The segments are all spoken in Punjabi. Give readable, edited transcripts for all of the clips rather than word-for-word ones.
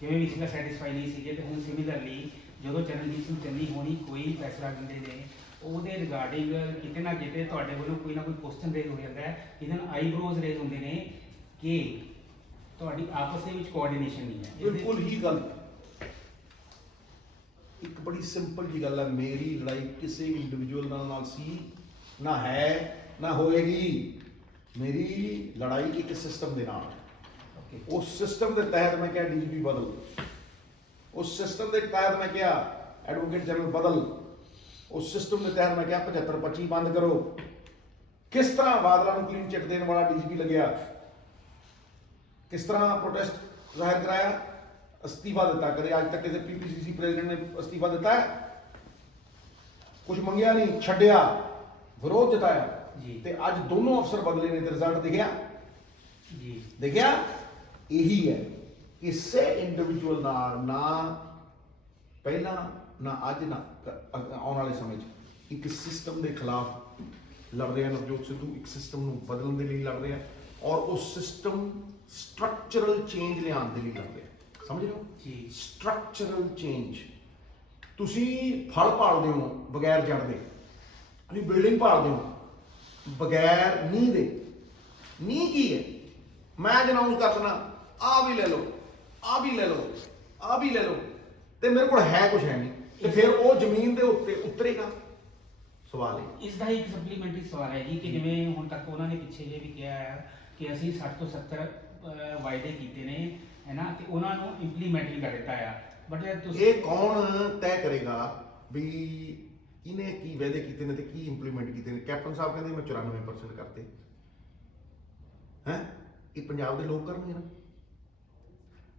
ਜਿਵੇਂ ਵੀ ਸੀਗਾ ਸੈਟਿਸਫਾਈ ਨਹੀਂ ਸੀਗੇ। ਤੇ ਹੁਣ ਸਿਮਿਲਰਲੀ ਜਦੋਂ ਚਰਨਜੀਤ ਸਿੰਘ ਚੰਨੀ ਹੋਣੀ ਕੋਈ ਫੈਸਲਾ ਦਿੰਦੇ ਨੇ ਉਹਦੇ ਰਿਗਾਰਡਿੰਗ ਕਿਤੇ ਨਾ ਕਿਤੇ ਤੁਹਾਡੇ ਵੱਲੋਂ ਕੋਈ ਨਾ ਕੋਈ ਕੁਐਸਚਨ ਰੇਜ਼ ਹੋ ਜਾਂਦਾ ਹੈ, ਇਹਦੇ ਆਈਬ੍ਰੋਜ਼ ਰੇਜ਼ ਹੁੰਦੇ ਨੇ ਕਿ ਤੁਹਾਡੀ ਆਪਸ ਦੇ ਵਿੱਚ ਕੋਆਰਡੀਨੇਸ਼ਨ ਨਹੀਂ ਹੈ। ਬਿਲਕੁਲ ਹੀ ਗੱਲ, ਇੱਕ ਬੜੀ ਸਿੰਪਲ ਜੀ ਗੱਲ ਹੈ, ਮੇਰੀ ਲੜਾਈ ਕਿਸੇ ਇੰਡੀਵਿਜੂਅਲ ਨਾਲ ਸੀ ਨਾ ਹੈ ਨਾ ਹੋਏਗੀ। ਮੇਰੀ ਲੜਾਈ ਇੱਕ ਸਿਸਟਮ ਦੇ ਨਾਲ। ਉਸ ਸਿਸਟਮ ਦੇ ਤਹਿਤ ਮੈਂ ਕਿਹਾ ਡੀਜੀਪੀ ਬਦਲ, ਉਸ ਸਿਸਟਮ ਦੇ ਤਹਿਤ ਮੈਂ ਕਿਹਾ ਐਡਵੋਕੇਟ ਜਨਰਲ ਬਦਲ, ਉਸ ਸਿਸਟਮ ਦੇ ਤਹਿਤ ਮੈਂ ਕਿਹਾ 75-25 ਬੰਦ ਕਰੋ। ਕਿਸ ਤਰ੍ਹਾਂ ਬਾਦਲਾਂ ਨੂੰ ਕਲੀਨ ਚਿੱਟ ਦੇਣ ਵਾਲਾ ਡੀਜੀਪੀ ਲੱਗਿਆ, ਕਿਸ ਤਰ੍ਹਾਂ ਪ੍ਰੋਟੈਸਟ ਜ਼ਾਹਿਰ ਕਰਾਇਆ, ਅਸਤੀਫਾ ਦਿੱਤਾ। ਕਦੇ ਅੱਜ ਤੱਕ ਕਿਸੇ ਪੀਪੀਸੀਸੀ ਪ੍ਰੈਜ਼ੀਡੈਂਟ ਨੇ ਅਸਤੀਫਾ ਦਿੱਤਾ ਹੈ? ਕੁਝ ਮੰਗਿਆ ਨਹੀਂ, ਛੱਡਿਆ, ਵਿਰੋਧ ਜਤਾਇਆ ਜੀ। ਤੇ ਅੱਜ ਦੋਨੋਂ ਅਫਸਰ ਬਦਲੇ ਨੇ ਤੇ ਰਿਜ਼ਲਟ ਦਿਖਿਆ ਜੀ, ਦੇਖਿਆ। ਇਹੀ ਹੈ, ਕਿਸੇ ਇੰਡੀਵਿਜੂਅਲ ਨਾਲ ਨਾ ਪਹਿਲਾਂ ਨਾ ਅੱਜ ਨਾ ਆਉਣ ਵਾਲੇ ਸਮੇਂ 'ਚ ਇੱਕ ਸਿਸਟਮ ਦੇ ਖਿਲਾਫ ਲੜ ਰਹੇ ਆ ਨਵਜੋਤ ਸਿੱਧੂ, ਇੱਕ ਸਿਸਟਮ ਨੂੰ ਬਦਲਣ ਦੇ ਲਈ ਲੜ ਰਹੇ ਆ ਔਰ ਉਸ ਸਿਸਟਮ ਸਟਰਕਚਰਲ ਚੇਂਜ ਲਿਆਉਣ ਦੇ ਲਈ ਲੜ ਰਹੇ ਆ। ਸਮਝ ਰਹੇ ਹੋ ਜੀ। Structural change. ਤੁਸੀਂ ਫਲ ਭਾਲਦੇ ਹੋ ਬਗੈਰ ਜੜ ਦੇ, ਤੁਸੀਂ ਬਿਲਡਿੰਗ ਭਾਲਦੇ ਹੋ ਬਗੈਰ ਨੀਂਹ ਦੇ। ਨੀਂਹ ਕੀ ਹੈ? ਮੈਂ ਅੱਜ ਅਨਾਉਂਸ ਕਰ ਦੇਣਾ ਆ ਵੀ ਲੈ ਲਓ, ਆ ਵੀ ਲੈ ਲਓ, ਆ ਵੀ ਲੈ ਲਓ, ਤੇ ਮੇਰੇ ਕੋਲ ਹੈ ਕੁਝ ਹੈ ਨਹੀਂ, ਤੇ ਫਿਰ ਉਹ ਜ਼ਮੀਨ ਦੇ ਉੱਤੇ ਉਤਰੇਗਾ? ਸਵਾਲ ਹੈ। ਇਸ ਦਾ ਇੱਕ ਸਪਲੀਮੈਂਟਰੀ ਸਵਾਲ ਹੈ ਜੀ ਕਿ ਜਿਵੇਂ ਹੁਣ ਤੱਕ ਉਹਨਾਂ ਨੇ ਪਿੱਛੇ ਜੇ ਵੀ ਕਿਹਾ ਹੈ ਕਿ ਅਸੀਂ 60 ਤੋਂ 70 ਵਾਅਦੇ ਕੀਤੇ ਨੇ ਹੈ ਨਾ, ਤੇ ਉਹਨਾਂ ਨੂੰ ਇੰਪਲੀਮੈਂਟ ਵੀ ਕਰ ਦਿੱਤਾ ਆ। ਬਟ ਤੁਸੀਂ ਇਹ ਕੌਣ ਤੈਅ ਕਰੇਗਾ ਵੀ ਕਿਹਨੇ ਕੀ ਵਾਅਦੇ ਕੀਤੇ ਨੇ ਤੇ ਕੀ ਇੰਪਲੀਮੈਂਟ ਕੀਤੇ ਨੇ? ਕੈਪਟਨ ਸਾਹਿਬ ਕਹਿੰਦੇ ਮੈਂ 94% ਕਰਤੇ ਹੈ। ਇਹ ਪੰਜਾਬ ਦੇ ਲੋਕ ਕਰਨਗੇ ਨਾ,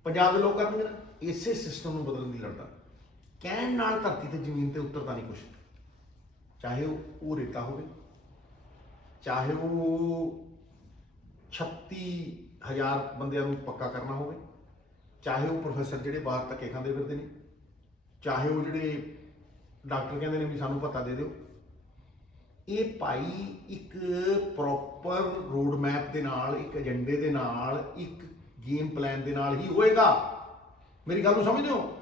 ਪੰਜਾਬ ਦੇ ਲੋਕ ਕਰਨਗੇ ਨਾ। ਇਸੇ ਸਿਸਟਮ ਨੂੰ ਬਦਲਣ ਦੀ ਲੜਦਾ। ਕਹਿਣ ਨਾਲ ਧਰਤੀ ਤੇ ਜ਼ਮੀਨ ਤੇ ਉਤਰਦਾ ਨਹੀਂ ਕੁਛ, ਚਾਹੇ ਉਹ ਰੇਤਾ ਹੋਵੇ, ਚਾਹੇ ਉਹ 36,000 ਬੰਦਿਆਂ ਨੂੰ ਪੱਕਾ ਕਰਨਾ ਹੋਵੇ, ਚਾਹੇ ਉਹ ਪ੍ਰੋਫੈਸਰ ਜਿਹੜੇ ਬਾਹਰ ਧੱਕੇ ਖਾਂਦੇ ਫਿਰਦੇ ਨੇ, ਚਾਹੇ ਉਹ ਜਿਹੜੇ ਡਾਕਟਰ ਕਹਿੰਦੇ ਨੇ ਵੀ ਸਾਨੂੰ ਭੱਤਾ ਦੇ ਦਿਓ। ਇਹ ਭਾਈ ਇੱਕ ਪ੍ਰੋਪਰ ਰੋਡ ਮੈਪ ਦੇ ਨਾਲ, ਇੱਕ ਏਜੰਡੇ ਦੇ ਨਾਲ, ਇੱਕ ਗੇਮ ਪਲਾਨ ਦੇ ਨਾਲ ਹੀ ਹੋਏਗਾ। ਮੇਰੀ ਗੱਲ ਨੂੰ ਸਮਝਦੇ ਹੋ?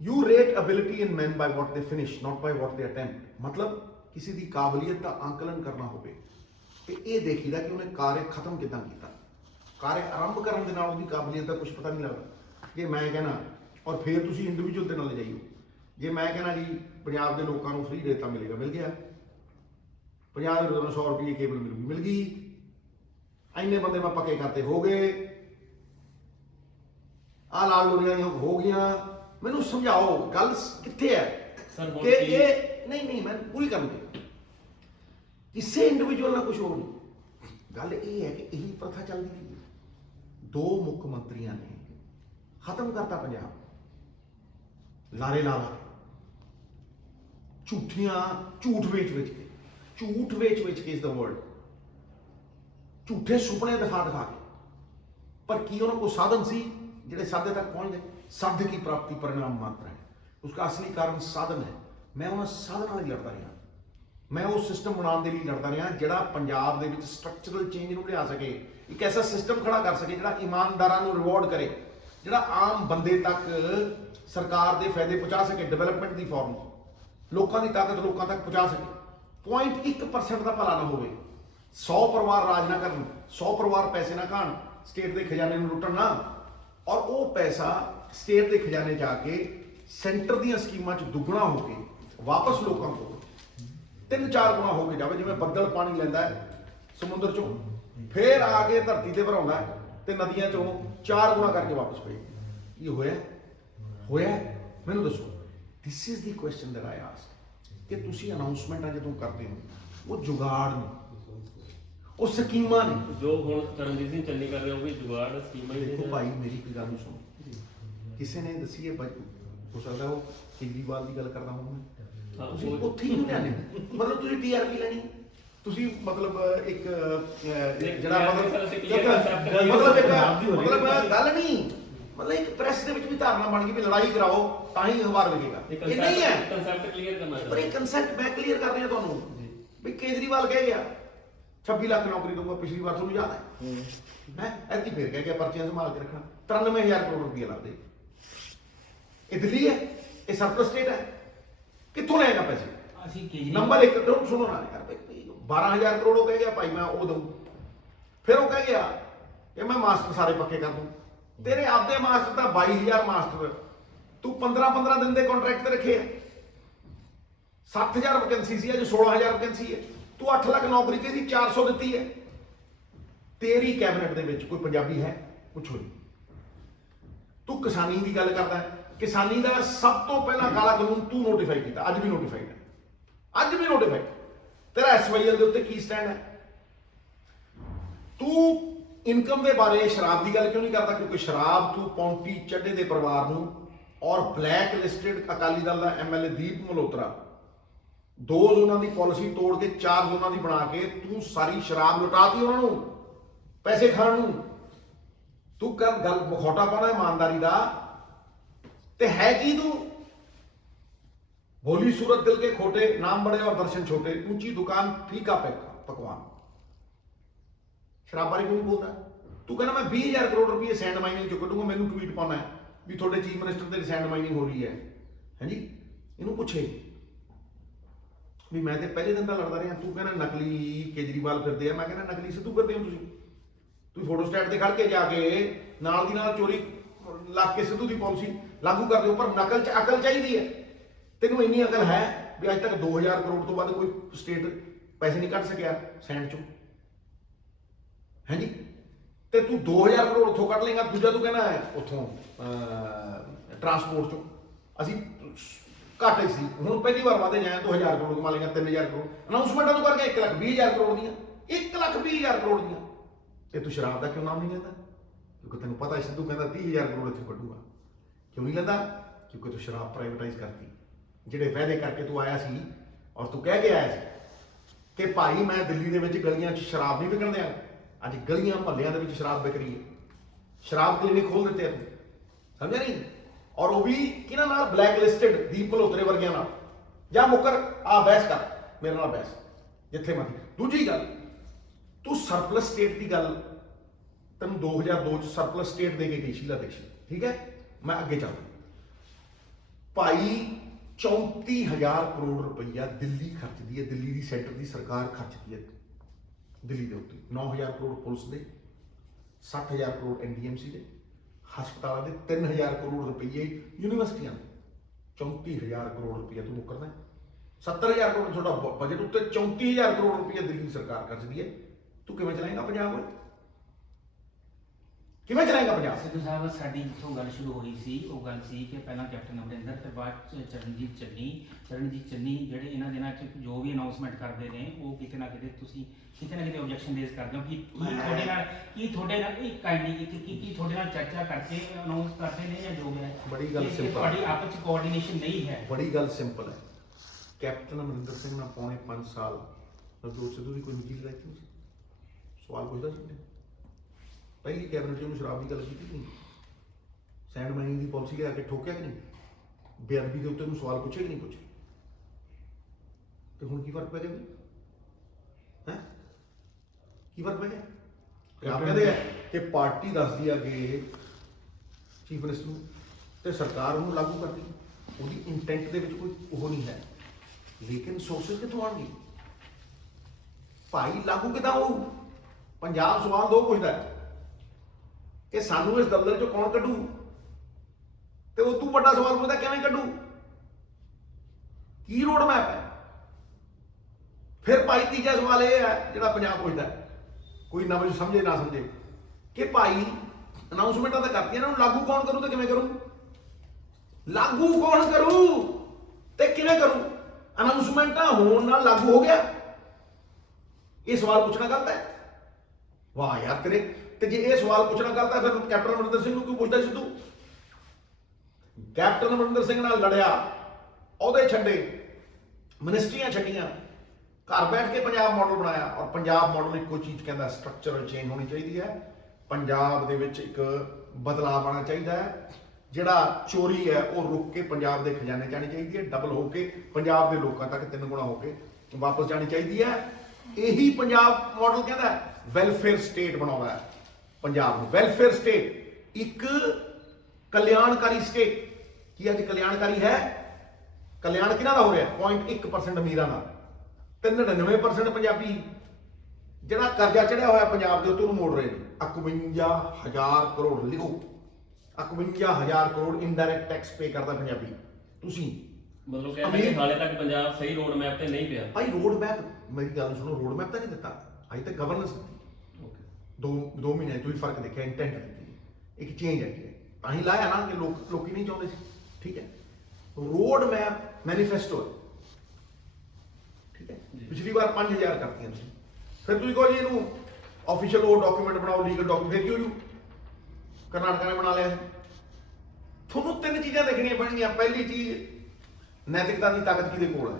ਯੂ ਰੇਟ ਅਬਿਲਿਟੀ ਇਨ ਮੈਨ ਬਾਈ ਵਾਟ ਦੇ ਫਿਨਿਸ਼, ਨਾਟ ਬਾਈ ਵਾਟ ਦੇ ਅਟੈਂਪਟ। ਮਤਲਬ ਕਿਸੇ ਦੀ ਕਾਬਲੀਅਤ ਦਾ ਅੰਕਲਨ ਕਰਨਾ ਹੋਵੇ ਤੇ ਇਹ ਦੇਖੀਦਾ ਕਿ ਉਹਨੇ ਕਾਰਜ ਖਤਮ ਕਿੱਦਾਂ ਕੀਤਾ। ਕਾਰਜ ਆਰੰਭ ਕਰਨ ਦੇ ਨਾਲ ਉਹਦੀ ਕਾਬਲੀਅਤ ਦਾ ਕੁਝ ਪਤਾ ਨਹੀਂ ਲੱਗਦਾ। ਜੇ ਮੈਂ ਕਹਿਣਾ, ਔਰ ਫਿਰ ਤੁਸੀਂ ਇੰਡੀਵਿਜੂਅਲ ਤੇ ਨਾਲ ਲੈ ਜਾਈਓ, ਜੇ ਮੈਂ ਕਹਿਣਾ ਜੀ ਪੰਜਾਬ ਦੇ ਲੋਕਾਂ ਨੂੰ ਫ੍ਰੀ ਰੇਤਾ ਮਿਲੇਗਾ, ਮਿਲ ਗਿਆ। 50 ਦੇ ਬਦਲੇ 100 ਰੁਪਏ ਕੇਬਲ ਮਿਲੂਗੀ, ਮਿਲ ਗਈ। ਇੰਨੇ ਬੰਦੇ ਮੈਂ ਪੱਕੇ ਕਰਤੇ, ਹੋ ਗਏ। ਆਹ ਲਾਲ ਲੋਰੀਆਂ ਹੋ ਗਈਆਂ। ਮੈਨੂੰ ਸਮਝਾਓ ਗੱਲ ਕਿੱਥੇ ਹੈ ਕਿ ਇਹ ਨਹੀਂ ਮੈਂ ਪੂਰੀ ਕਰਨਗੇ ਕਿਸੇ ਇੰਡੀਵਿਜੂਅਲ ਨਾਲ ਕੁਝ ਹੋਰ ਨਹੀਂ। ਗੱਲ ਇਹ ਹੈ ਕਿ ਇਹੀ ਪ੍ਰਥਾ ਚੱਲਦੀ ਰਹੀ ਹੈ। ਦੋ ਮੁੱਖ ਮੰਤਰੀਆਂ ਨੇ ਖਤਮ ਕਰਤਾ ਪੰਜਾਬ, ਲਾਰੇ ਲਾ ਲਾ ਝੂਠੀਆਂ, ਝੂਠ ਵੇਚ ਕੇ ਇਸ ਦਾ ਵਰਡ, ਝੂਠੇ ਸੁਪਨੇ ਦਿਖਾ ਕੇ। ਪਰ ਕੀ ਉਹਨਾਂ ਕੋਲ ਸਾਧਨ ਸੀ ਜਿਹੜੇ ਸਾਧੇ ਤੱਕ ਪਹੁੰਚ ਗਏ? साध्य की प्राप्ति परिणाम मात्र है, उसका असली कारण साधन है। मैं उन्हें साधन ਨਾਲ ਲੜਦਾ ਰਿਹਾ, ਮੈਂ ਉਹ ਸਿਸਟਮ ਬਣਾਉਣ ਦੇ ਲਈ ਲੜਦਾ ਰਿਹਾ ਜਿਹੜਾ ਪੰਜਾਬ ਦੇ ਵਿੱਚ ਸਟਰਕਚਰਲ ਚੇਂਜ ਨੂੰ ਲਿਆ ਸਕੇ, ਇੱਕ ਐਸਾ ਸਿਸਟਮ ਖੜਾ ਕਰ ਸਕੇ ਜਿਹੜਾ ਇਮਾਨਦਾਰਾਂ ਨੂੰ ਰਿਵਾਰਡ ਕਰੇ, ਜਿਹੜਾ ਆਮ ਬੰਦੇ ਤੱਕ ਸਰਕਾਰ ਦੇ ਫਾਇਦੇ ਪਹੁੰਚਾ ਸਕੇ, ਡਿਵੈਲਪਮੈਂਟ ਦੀ ਫਾਰਮ, ਲੋਕਾਂ ਦੀ ਤਾਕਤ ਲੋਕਾਂ ਤੱਕ ਪਹੁੰਚਾ ਸਕੇ। 0.1% ਦਾ ਭਲਾ ਨਾ ਹੋਵੇ, 100 ਪਰਿਵਾਰ ਰਾਜ ਨਾ ਕਰਨ, 100 ਪਰਿਵਾਰ ਪੈਸੇ ਨਾ ਖਾਣ, ਸਟੇਟ ਦੇ ਖਜ਼ਾਨੇ ਨੂੰ ਲੁੱਟਣ ਨਾ, ਔਰ ਉਹ ਪੈਸਾ ਸਟੇਟ ਦੇ ਖਜ਼ਾਨੇ ਜਾ ਕੇ ਸੈਂਟਰ ਦੀਆਂ ਸਕੀਮਾਂ 'ਚ ਦੁੱਗਣਾ ਹੋ ਕੇ ਵਾਪਸ ਲੋਕਾਂ ਕੋਲ 3-4 ਗੁਣਾ ਹੋ ਕੇ ਜਾਵੇ। ਜਿਵੇਂ ਬੱਦਲ ਪਾਣੀ ਲੈਂਦਾ ਹੈ ਸਮੁੰਦਰ 'ਚੋਂ, ਫੇਰ ਆ ਕੇ ਧਰਤੀ ਤੇ ਭਰਾਉਂਦਾ ਤੇ ਨਦੀਆਂ 'ਚੋਂ 4 ਗੁਣਾ ਕਰਕੇ ਵਾਪਸ ਪਏ। ਇਹ ਹੋਇਆ? ਮੈਨੂੰ ਦੱਸੋ। This is the question that I ask ਕਿ ਤੁਸੀਂ ਅਨਾਉਂਸਮੈਂਟਾਂ ਜਦੋਂ ਕਰਦੇ ਹੋ, ਉਹ ਜੁਗਾੜ ਨੇ, ਉਹ ਸਕੀਮਾਂ ਨੇ। ਜੋ ਹੁਣ ਚਰਨਜੀਤ ਸਿੰਘ ਚੰਨੀ ਕਰ ਰਹੇ ਹੋ ਵੀ ਜੁਗਾੜ ਸਕੀਮਾਂ ਹੀ ਨੇ। ਦੇਖੋ ਭਾਈ, ਮੇਰੀ ਇੱਕ ਗੱਲ ਨੂੰ ਸੁਣੋ। ਕਿਸੇ ਨੇ ਦੱਸੀ ਹੈ, ਹੋ ਸਕਦਾ ਉਹ ਕੇਜਰੀਵਾਲ ਦੀ ਗੱਲ ਕਰਦਾ ਹੋਊਗਾ, ਤੁਸੀਂ ਉੱਥੇ ਹੀ ਲਿਆਣੇ। ਮਤਲਬ ਤੁਸੀਂ TRP ਲੈਣੀ, ਤੁਸੀਂ ਮਤਲਬ ਇੱਕ ਜਿਹੜਾ ਮਤਲਬ ਗੱਲ ਨਹੀਂ, ਮਤਲਬ ਇੱਕ ਪ੍ਰੈਸ ਦੇ ਵਿੱਚ ਵੀ ਧਾਰਨਾ ਬਣ ਗਈ ਵੀ ਲੜਾਈ ਕਰਾਓ ਤਾਂ ਹੀ ਅਖਬਾਰ ਵਿਕੇਗਾ। ਇਹ ਨਹੀਂ ਹੈ ਕਨਸੈਪਟ ਕਲੀਅਰ ਕਰਨਾ। ਪਰ ਇਹ ਕਨਸੈਪਟ ਮੈਂ ਕਲੀਅਰ ਕਰ ਰਿਹਾ ਤੁਹਾਨੂੰ ਵੀ ਕੇਜਰੀਵਾਲ ਕਹਿ ਗਿਆ 26 ਲੱਖ ਨੌਕਰੀ ਦਊਗਾ, ਪਿਛਲੀ ਵਾਰ ਤੁਹਾਨੂੰ ਯਾਦ ਹੈ। ਐਤਕੀ ਫੇਰ ਕਹਿ ਗਿਆ ਪਰਚੀਆਂ ਸੰਭਾਲ ਕੇ ਰੱਖਣਾ, 93,000 ਕਰੋੜ ਰੁਪਏ ਲੱਗਦੇ। ਇਹ ਦਿੱਲੀ ਹੈ, ਇਹ ਸਰਪਲਸ ਸਟੇਟ ਹੈ, ਕਿੱਥੋਂ ਲਏਗਾ ਪੈਸੇ? ਅਸੀਂ ਕੇਜਰੀਵਾਲ ਨੰਬਰ 1 ਸੁਣੋ ਨਾ ਯਾਰ, 12,000 ਕਰੋੜ ਉਹ ਕਹਿ ਗਿਆ ਭਾਈ ਮੈਂ ਉਹ ਦਊਂ, ਫਿਰ ਉਹ ਕਹਿ ਗਿਆ ਕਿ ਮੈਂ ਮਾਸਟਰ ਸਾਰੇ ਪੱਕੇ ਕਰ ਦੂੰ। ਤੇਰੇ ਆਪਦੇ ਮਾਸਟਰ ਤਾਂ 22,000 ਮਾਸਟਰ, ਤੂੰ 15 ਦਿਨ ਦੇ ਕੰਟਰੈਕਟ ਤੇ ਰੱਖੇ ਆ। 60,000 ਵੈਕੈਂਸੀ ਸੀ, ਅੱਜ 16,000 ਵੈਕੈਂਸੀ ਹੈ। ਤੂੰ 8 ਲੱਖ ਨੌਕਰੀ ਕਹੀ ਸੀ, 400 ਦਿੱਤੀ ਹੈ। ਤੇਰੀ ਕੈਬਨਿਟ ਦੇ ਵਿੱਚ ਕੋਈ ਪੰਜਾਬੀ ਹੈ? ਪੁੱਛੋ ਨਹੀਂ। ਤੂੰ ਕਿਸਾਨੀ ਦੀ ਗੱਲ ਕਰਦਾ ਹੈ, ਕਿਸਾਨੀ ਦਾ ਸਭ ਤੋਂ ਪਹਿਲਾਂ ਕਾਲਾ ਕਾਨੂੰਨ ਤੂੰ ਨੋਟੀਫਾਈ ਕੀਤਾ, ਅੱਜ ਵੀ ਨੋਟੀਫਾਈਡ ਹੈ, ਅੱਜ ਵੀ ਨੋਟੀਫਾਈਡ। ਤੇਰਾ ਐਸਵਾਈਐਲ ਦੇ ਉੱਤੇ ਕੀ ਸਟੈਂਡ ਹੈ? ਤੂੰ ਇਨਕਮ ਦੇ ਬਾਰੇ ਸ਼ਰਾਬ ਦੀ ਗੱਲ ਕਿਉਂ ਨਹੀਂ ਕਰਦਾ? ਕਿਉਂਕਿ ਸ਼ਰਾਬ ਤੂੰ ਪੌਂਟੀ ਚੱਡੇ ਦੇ ਪਰਿਵਾਰ ਨੂੰ ਔਰ ਬਲੈਕ ਲਿਸਟਡ ਅਕਾਲੀ ਦਲ ਦਾ ਐਮਐਲਏ ਦੀਪ ਮਲਹੋਤਰਾ, 2 ਜ਼ੋਨਾਂ ਦੀ ਪਾਲਿਸੀ ਤੋੜ ਕੇ 4 ਜ਼ੋਨਾਂ ਦੀ ਬਣਾ ਕੇ ਤੂੰ ਸਾਰੀ ਸ਼ਰਾਬ ਲੁਟਾਤੀ ਉਹਨਾਂ ਨੂੰ ਪੈਸੇ ਖਾਣ ਨੂੰ। ਤੂੰ ਕਰ ਗੱਲ ਮਖੌਟਾ ਪਾਉਣਾ ਇਮਾਨਦਾਰੀ ਦਾ ਤੇ ਹੈ ਕੀ? ਤੂੰ भोली सूरत दिल के खोटे, नाम बड़े और दर्शन छोटे, ऊंची दुकान फीका पकवान। शराब बारे क्यों बोलता? तू कहना मैं 20,000 करोड़ रुपये सैंड माइनिंग चो कटूंगा, मैनू ट्वीट पाना है भी थोड़े चीफ मिनिस्टर तेरी सैंड माइनिंग हो रही है जी। इनू पूछे भी मैं तो पहले दिन का लड़ता रहा। तू कहना नकली केजरीवाल फिरते हैं, मैं कहना नकली सिद्धू फिरते हो तुम फोटोस्टैट से खड़ के जाके नाल दी नाल चोरी ला के सिद्धू की पॉलिसी लागू कर दो। पर नकल च अकल चाहिए है। तेनों इन्नी अकल है भी अज तक 2,000 करोड़ तो बाद कोई स्टेट पैसे नहीं कट सकिया सैंड चो है जी। ते तू 2,000 करोड़ उतों कट लेगा, दूजा तू कहना है उतों ट्रांसपोर्ट चो असी घाटे सी, हुण पहली बार वादे जाए 2,000 करोड़ कमा लेगा, 3,000 करोड़ अनाउंसमेंटा तो करके 1,20,000 करोड़ दियां, 1,20,000 करोड़ दियां। ते तू शराब का क्यों नाम नहीं लेता? क्योंकि तेन पता सिद्धू कहता 30,000 करोड़ इतों कटूगा। क्यों नहीं लेता? क्योंकि तू शराब प्राइवेटाइज करती, ਜਿਹੜੇ ਵਾਅਦੇ ਕਰਕੇ ਤੂੰ ਆਇਆ ਸੀ ਔਰ ਤੂੰ ਕਹਿ ਕੇ ਆਇਆ ਸੀ ਕਿ ਭਾਈ ਮੈਂ ਦਿੱਲੀ ਦੇ ਵਿੱਚ ਗਲੀਆਂ 'ਚ ਸ਼ਰਾਬ ਨਹੀਂ ਵਿਕਣ ਦਿਆਂਗਾ। ਅੱਜ ਗਲੀਆਂ ਮੁਹੱਲਿਆਂ ਦੇ ਵਿੱਚ ਸ਼ਰਾਬ ਵਿਕ ਰਹੀ ਹੈ। ਸ਼ਰਾਬ ਕਲੀਨਿਕ ਖੋਲ ਦਿੱਤੇ ਆ ਤੂੰ, ਸਮਝਿਆ ਨਹੀਂ? ਔਰ ਉਹ ਵੀ ਕਿਹਨਾਂ ਨਾਲ? ਬਲੈਕ ਲਿਸਟਡ ਦੀਪ ਮਲਹੋਤਰੇ ਵਰਗਿਆਂ ਨਾਲ। ਜਾਂ ਮੁੱਕਰ ਆ ਬਹਿਸ ਕਰ ਮੇਰੇ ਨਾਲ, ਬਹਿਸ ਜਿੱਥੇ ਮਰਜ਼ੀ। ਦੂਜੀ ਗੱਲ, ਤੂੰ ਸਰਪਲਸ ਸਟੇਟ ਦੀ ਗੱਲ ਤੈਨੂੰ 2002 ਚ ਸਰਪਲਸ ਸਟੇਟ ਦੇ ਕੇ ਗਈ ਸ਼ੀਲਾ ਦੀਕਸ਼ਿਤ, ਠੀਕ ਹੈ? ਮੈਂ ਅੱਗੇ ਚੱਲਦਾ ਭਾਈ 34,000 करोड़ रुपया दिल्ली खर्चती है, दिल्ली की सेंटर की सरकार खर्चती है दिल्ली के उत्ते। 9,000 करोड़ पुलिस के, 60,000 करोड़ NDMC के, हस्पतालों के 3,000 करोड़ रुपये यूनिवर्सिटियां, 34,000 करोड़ रुपया तू मुकरना है। 70,000 करोड़ थोड़ा बजट उत्ते 34,000 करोड़ रुपया दिल्ली सरकार खर्चती है। तू किवें चलाएगा पंजाब? किवें चलाएगा पंजाब? सिद्धू साहब साडी जिੱਥੋਂ ਗੱਲ ਸ਼ੁਰੂ ਹੋਈ ਸੀ ਉਹ ਗੱਲ ਸੀ ਕਿ ਪਹਿਲਾਂ ਕੈਪਟਨ ਅਮਰਿੰਦਰ, ਫਿਰ ਬਾਅਦ ਚ ਚਰਨਜੀਤ ਚੰਨੀ ਜਿਹੜੇ ਇਹਨਾਂ ਦਿਨਾਂ ਚ ਜੋ ਵੀ ਅਨਾਉਂਸਮੈਂਟ ਕਰਦੇ ਨੇ ਉਹ ਕਿਤੇ ਨਾ ਕਿਤੇ ਤੁਸੀਂ ਕਿਤੇ ਨਾ ਕਿਤੇ ਆਬਜੈਕਸ਼ਨ ਰੇਜ਼ ਕਰਦੇ ਹੋ ਕਿ ਤੁਹਾਡੇ ਨਾਲ ਇੱਕ ਕਾਈਂਡਲੀ ਕੀ ਤੁਹਾਡੇ ਨਾਲ ਚਰਚਾ ਕਰਕੇ ਅਨਾਉਂਸ ਕਰਦੇ ਨੇ ਜਾਂ ਜੋ ਹੈ? ਬੜੀ ਗੱਲ ਸਿੰਪਲ, ਤੁਹਾਡੀ ਆਪਸ ਚ ਕੋਆਰਡੀਨੇਸ਼ਨ ਨਹੀਂ ਹੈ। ਬੜੀ ਗੱਲ ਸਿੰਪਲ ਹੈ। ਕੈਪਟਨ ਅਮਰਿੰਦਰ ਸਿੰਘ ਨਾਲ ਪੌਣੇ 5 ਸਾਲ ਨਵਜੋਤ ਸਿੱਧੂ ਦੀ ਕੋਈ ਵਕੀਲ ਰਹਿ ਚੁੱਕੀ ਸੀ, ਸਵਾਲ ਪੁੱਛਦਾ ਸੀ। ਪਹਿਲੀ ਕੈਬਨਿਟ 'ਚ ਉਹਨੂੰ ਸ਼ਰਾਬ ਦੀ ਗੱਲ ਕੀਤੀ ਨਹੀਂ, ਸੈਂਡ ਮਾਈਨਿੰਗ ਦੀ ਪਾਲਿਸੀ ਲਿਆ ਕੇ ਠੋਕਿਆ ਕਿ ਨਹੀਂ, ਬੇਅਦਬੀ ਦੇ ਉੱਤੇ ਉਹਨੂੰ ਸਵਾਲ ਪੁੱਛੇ ਕਿ ਨਹੀਂ ਪੁੱਛੇ? ਤੇ ਹੁਣ ਕੀ ਫਰਕ ਪੈ ਗਿਆ? ਹੈ ਕੀ ਫਰਕ ਪੈ ਗਿਆ? ਆਪ ਕਹਿੰਦੇ ਆ ਕਿ ਪਾਰਟੀ ਦੱਸਦੀ ਆ ਕਿ ਚੀਫ ਮਿਨਿਸਟਰ ਨੂੰ ਤੇ ਸਰਕਾਰ ਉਹਨੂੰ ਲਾਗੂ ਕਰਦੀ, ਉਹਦੀ ਇੰਟੈਂਟ ਦੇ ਵਿੱਚ ਕੋਈ ਉਹ ਨਹੀਂ ਹੈ। ਲੇਕਿਨ ਸੋਰਸਿਸ ਕਿੱਥੋਂ ਆਉਣਗੇ ਭਾਈ? ਲਾਗੂ ਕਿੱਦਾਂ ਹੋਊ? ਪੰਜਾਬ ਸਵਾਲ ਦੋ ਪੁੱਛਦਾ ਕਿ ਸਾਨੂੰ ਇਸ ਦਲਦਲ ਚੋਂ ਕੌਣ ਕੱਢੂ, ਤੇ ਉਹ ਤੂੰ ਵੱਡਾ ਸਵਾਲ ਪੁੱਛਦਾ ਕਿਵੇਂ ਕੱਢੂ? ਕੀ ਰੋਡ ਮੈਪ ਹੈ? ਫਿਰ ਭਾਈ ਤੀਜਾ ਸਵਾਲ ਇਹ ਹੈ ਜਿਹੜਾ ਪੰਜਾਬ ਪੁੱਛਦਾ, ਕੋਈ ਨਾ ਮੈਨੂੰ ਸਮਝੇ ਨਾ ਸਮਝੇ, ਕਿ ਭਾਈ ਅਨਾਉਂਸਮੈਂਟਾਂ ਤਾਂ ਕਰਤੀਆਂ, ਇਹਨਾਂ ਨੂੰ ਲਾਗੂ ਕੌਣ ਕਰੂ ਤੇ ਕਿਵੇਂ ਕਰੂ? ਲਾਗੂ ਕੌਣ ਕਰੂ ਤੇ ਕਿਵੇਂ ਕਰੂ? ਅਨਾਉਂਸਮੈਂਟਾਂ ਹੋਣ ਨਾਲ ਲਾਗੂ ਹੋ ਗਿਆ, ਇਹ ਸਵਾਲ ਪੁੱਛਣਾ ਗਲਤ ਹੈ? ਵਾਹ ਯਾਰ ਤੇਰੇ ਤੇ ਜੇ ਇਹ ਸਵਾਲ ਪੁੱਛਣਾ ਗਲਤ ਹੈ ਫਿਰ ਕੈਪਟਨ ਅਮਰਿੰਦਰ ਸਿੰਘ ਨੂੰ ਕਿਉਂ ਪੁੱਛਦਾ ਸਿੱਧੂ? ਕੈਪਟਨ ਅਮਰਿੰਦਰ ਸਿੰਘ ਨਾਲ ਲੜਿਆ, ਅਹੁਦੇ ਛੱਡੇ, ਮਿਨਿਸਟਰੀਆਂ ਛੱਡੀਆਂ, ਘਰ ਬੈਠ ਕੇ ਪੰਜਾਬ ਮਾਡਲ ਬਣਾਇਆ। ਔਰ ਪੰਜਾਬ ਮਾਡਲ ਇੱਕੋ ਚੀਜ਼ ਕਹਿੰਦਾ, ਸਟਰਕਚਰਲ ਚੇਂਜ ਹੋਣੀ ਚਾਹੀਦੀ ਹੈ। ਪੰਜਾਬ ਦੇ ਵਿੱਚ ਇੱਕ ਬਦਲਾਅ ਆਉਣਾ ਚਾਹੀਦਾ ਹੈ। ਜਿਹੜਾ ਚੋਰੀ ਹੈ ਉਹ ਰੁਕ ਕੇ ਪੰਜਾਬ ਦੇ ਖਜ਼ਾਨੇ 'ਚ ਆਉਣੀ ਚਾਹੀਦੀ ਹੈ, ਡਬਲ ਹੋ ਕੇ ਪੰਜਾਬ ਦੇ ਲੋਕਾਂ ਤੱਕ 3 ਗੁਣਾ ਹੋ ਕੇ ਵਾਪਸ ਜਾਣੀ ਚਾਹੀਦੀ ਹੈ। ਇਹੀ ਪੰਜਾਬ ਮਾਡਲ ਕਹਿੰਦਾ ਵੈਲਫੇਅਰ ਸਟੇਟ ਬਣਾਉਣਾ ਹੈ ਪੰਜਾਬ ਨੂੰ। ਵੈਲਫੇਅਰ ਸਟੇਟ, ਇੱਕ ਕਲਿਆਣਕਾਰੀ ਸਟੇਟ, ਕੀ ਅੱਜ ਕਲਿਆਣਕਾਰੀ ਹੈ? ਕਲਿਆਣ ਕਿਹਨਾਂ ਦਾ ਹੋ ਰਿਹਾ? 0.1% ਅਮੀਰਾਂ ਦਾ, ਤੇ 99% ਪੰਜਾਬੀ ਜਿਹੜਾ ਕਰਜ਼ਾ ਚੜਿਆ ਹੋਇਆ ਪੰਜਾਬ ਦੇ ਉੱਤੇ ਉਹਨੂੰ ਮੋੜ ਰਹੇ ਨੇ। 51,000 ਕਰੋੜ ਲਿਖੋ, 51,000 ਕਰੋੜ ਇਨਡਾਇਰੈਕਟ ਟੈਕਸ ਪੇ ਕਰਦਾ ਪੰਜਾਬੀ। ਤੁਸੀਂ ਮਤਲਬ ਕਹਿੰਦੇ ਕਿ ਹਾਲੇ ਤੱਕ ਪੰਜਾਬ ਸਹੀ ਰੋਡ ਮੈਪ ਤੇ ਨਹੀਂ ਪਿਆ। ਭਾਈ ਰੋਡ ਮੈਪ, ਮੇਰੀ ਗੱਲ ਸੁਣੋ, ਰੋਡ ਮੈਪ ਤਾਂ ਨਹੀਂ ਦਿੱਤਾ ਅਜੇ ਤੱਕ, ਗਵਰਨੈਂਸ ਦਿੱਤੀ। ਦੋ ਮਹੀਨੇ ਤੋਂ ਹੀ ਫਰਕ ਦੇਖਿਆ, ਇੰਟੈਂਟ ਦਿੱਤੀ, ਇੱਕ ਚੇਂਜ ਆਈ ਹੈ, ਤਾਂ ਹੀ ਲਾਇਆ ਨਾ ਕਿ ਲੋਕੀ ਨਹੀਂ ਚਾਹੁੰਦੇ ਸੀ। ਠੀਕ ਹੈ, ਰੋਡ ਮੈਪ ਮੈਨੀਫੈਸਟੋ ਹੈ। ਠੀਕ ਹੈ, ਪਿਛਲੀ ਵਾਰ 5,000 ਕਰਤੀਆਂ ਤੁਸੀਂ, ਫਿਰ ਤੁਸੀਂ ਕਹੋ ਜੀ ਇਹਨੂੰ ਆਫੀਸ਼ੀਅਲ ਉਹ ਡਾਕੂਮੈਂਟ ਬਣਾਓ, ਲੀਗਲ ਡਾਕੂਮੈਂਟ, ਫਿਰ ਕਿਉਂ ਕਰਨਾਟਕਾ ਨੇ ਬਣਾ ਲਿਆ। ਤੁਹਾਨੂੰ ਤਿੰਨ ਚੀਜ਼ਾਂ ਦੇਖਣੀਆਂ ਪੈਣਗੀਆਂ। ਪਹਿਲੀ ਚੀਜ਼, ਨੈਤਿਕਤਾ ਦੀ ਤਾਕਤ ਕਿਹਦੇ ਕੋਲ ਹੈ।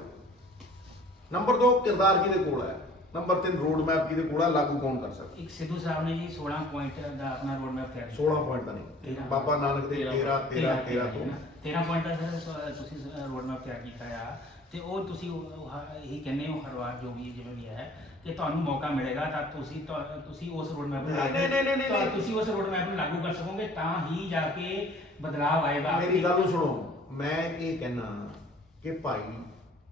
ਨੰਬਰ 2, ਕਿਰਦਾਰ ਕਿਹਦੇ ਕੋਲ ਹੈ। ਨੰਬਰ 3, ਰੋਡ ਮੈਪ ਕਿਹਦੇ ਕੋਲ ਹੈ, ਲਾਗੂ ਕੌਣ ਕਰ ਸਕਦਾ। ਇੱਕ ਸਿੱਧੂ ਸਾਹਿਬ ਨੇ ਜੀ 16 ਪੁਆਇੰਟ ਦਾ ਆਪਣਾ ਰੋਡ ਮੈਪ ਤਿਆਰ ਕੀਤਾ। 16 ਪੁਆਇੰਟ ਦਾ ਨਹੀਂ, ਬਾਬਾ ਨਾਨਕ ਦੇ 13 ਤੋਂ 13 ਪੁਆਇੰਟ ਦਾ ਸਰ ਤੁਸੀਂ ਰੋਡ ਮੈਪ ਤਿਆਰ ਕੀਤਾ ਆ, ਤੇ ਉਹ ਤੁਸੀਂ ਇਹੀ ਕਹਿੰਦੇ ਹੋ ਹਰ ਵਾਰ ਜੋ ਵੀ ਜਿਵੇਂ ਵੀ ਹੈ ਕਿ ਤੁਹਾਨੂੰ ਮੌਕਾ ਮਿਲੇਗਾ ਤਾਂ ਤੁਸੀਂ ਉਸ ਰੋਡ ਮੈਪ ਨੂੰ ਨਹੀਂ, ਤੁਸੀਂ ਉਸ ਰੋਡ ਮੈਪ ਨੂੰ ਲਾਗੂ ਕਰ ਸਕੋਗੇ, ਤਾਂ ਹੀ ਜਾ ਕੇ ਬਦਲਾਵ ਆਏਗਾ। ਮੇਰੀ ਗੱਲ ਨੂੰ ਸੁਣੋ, ਮੈਂ ਇਹ ਕਹਿਣਾ ਕਿ ਭਾਈ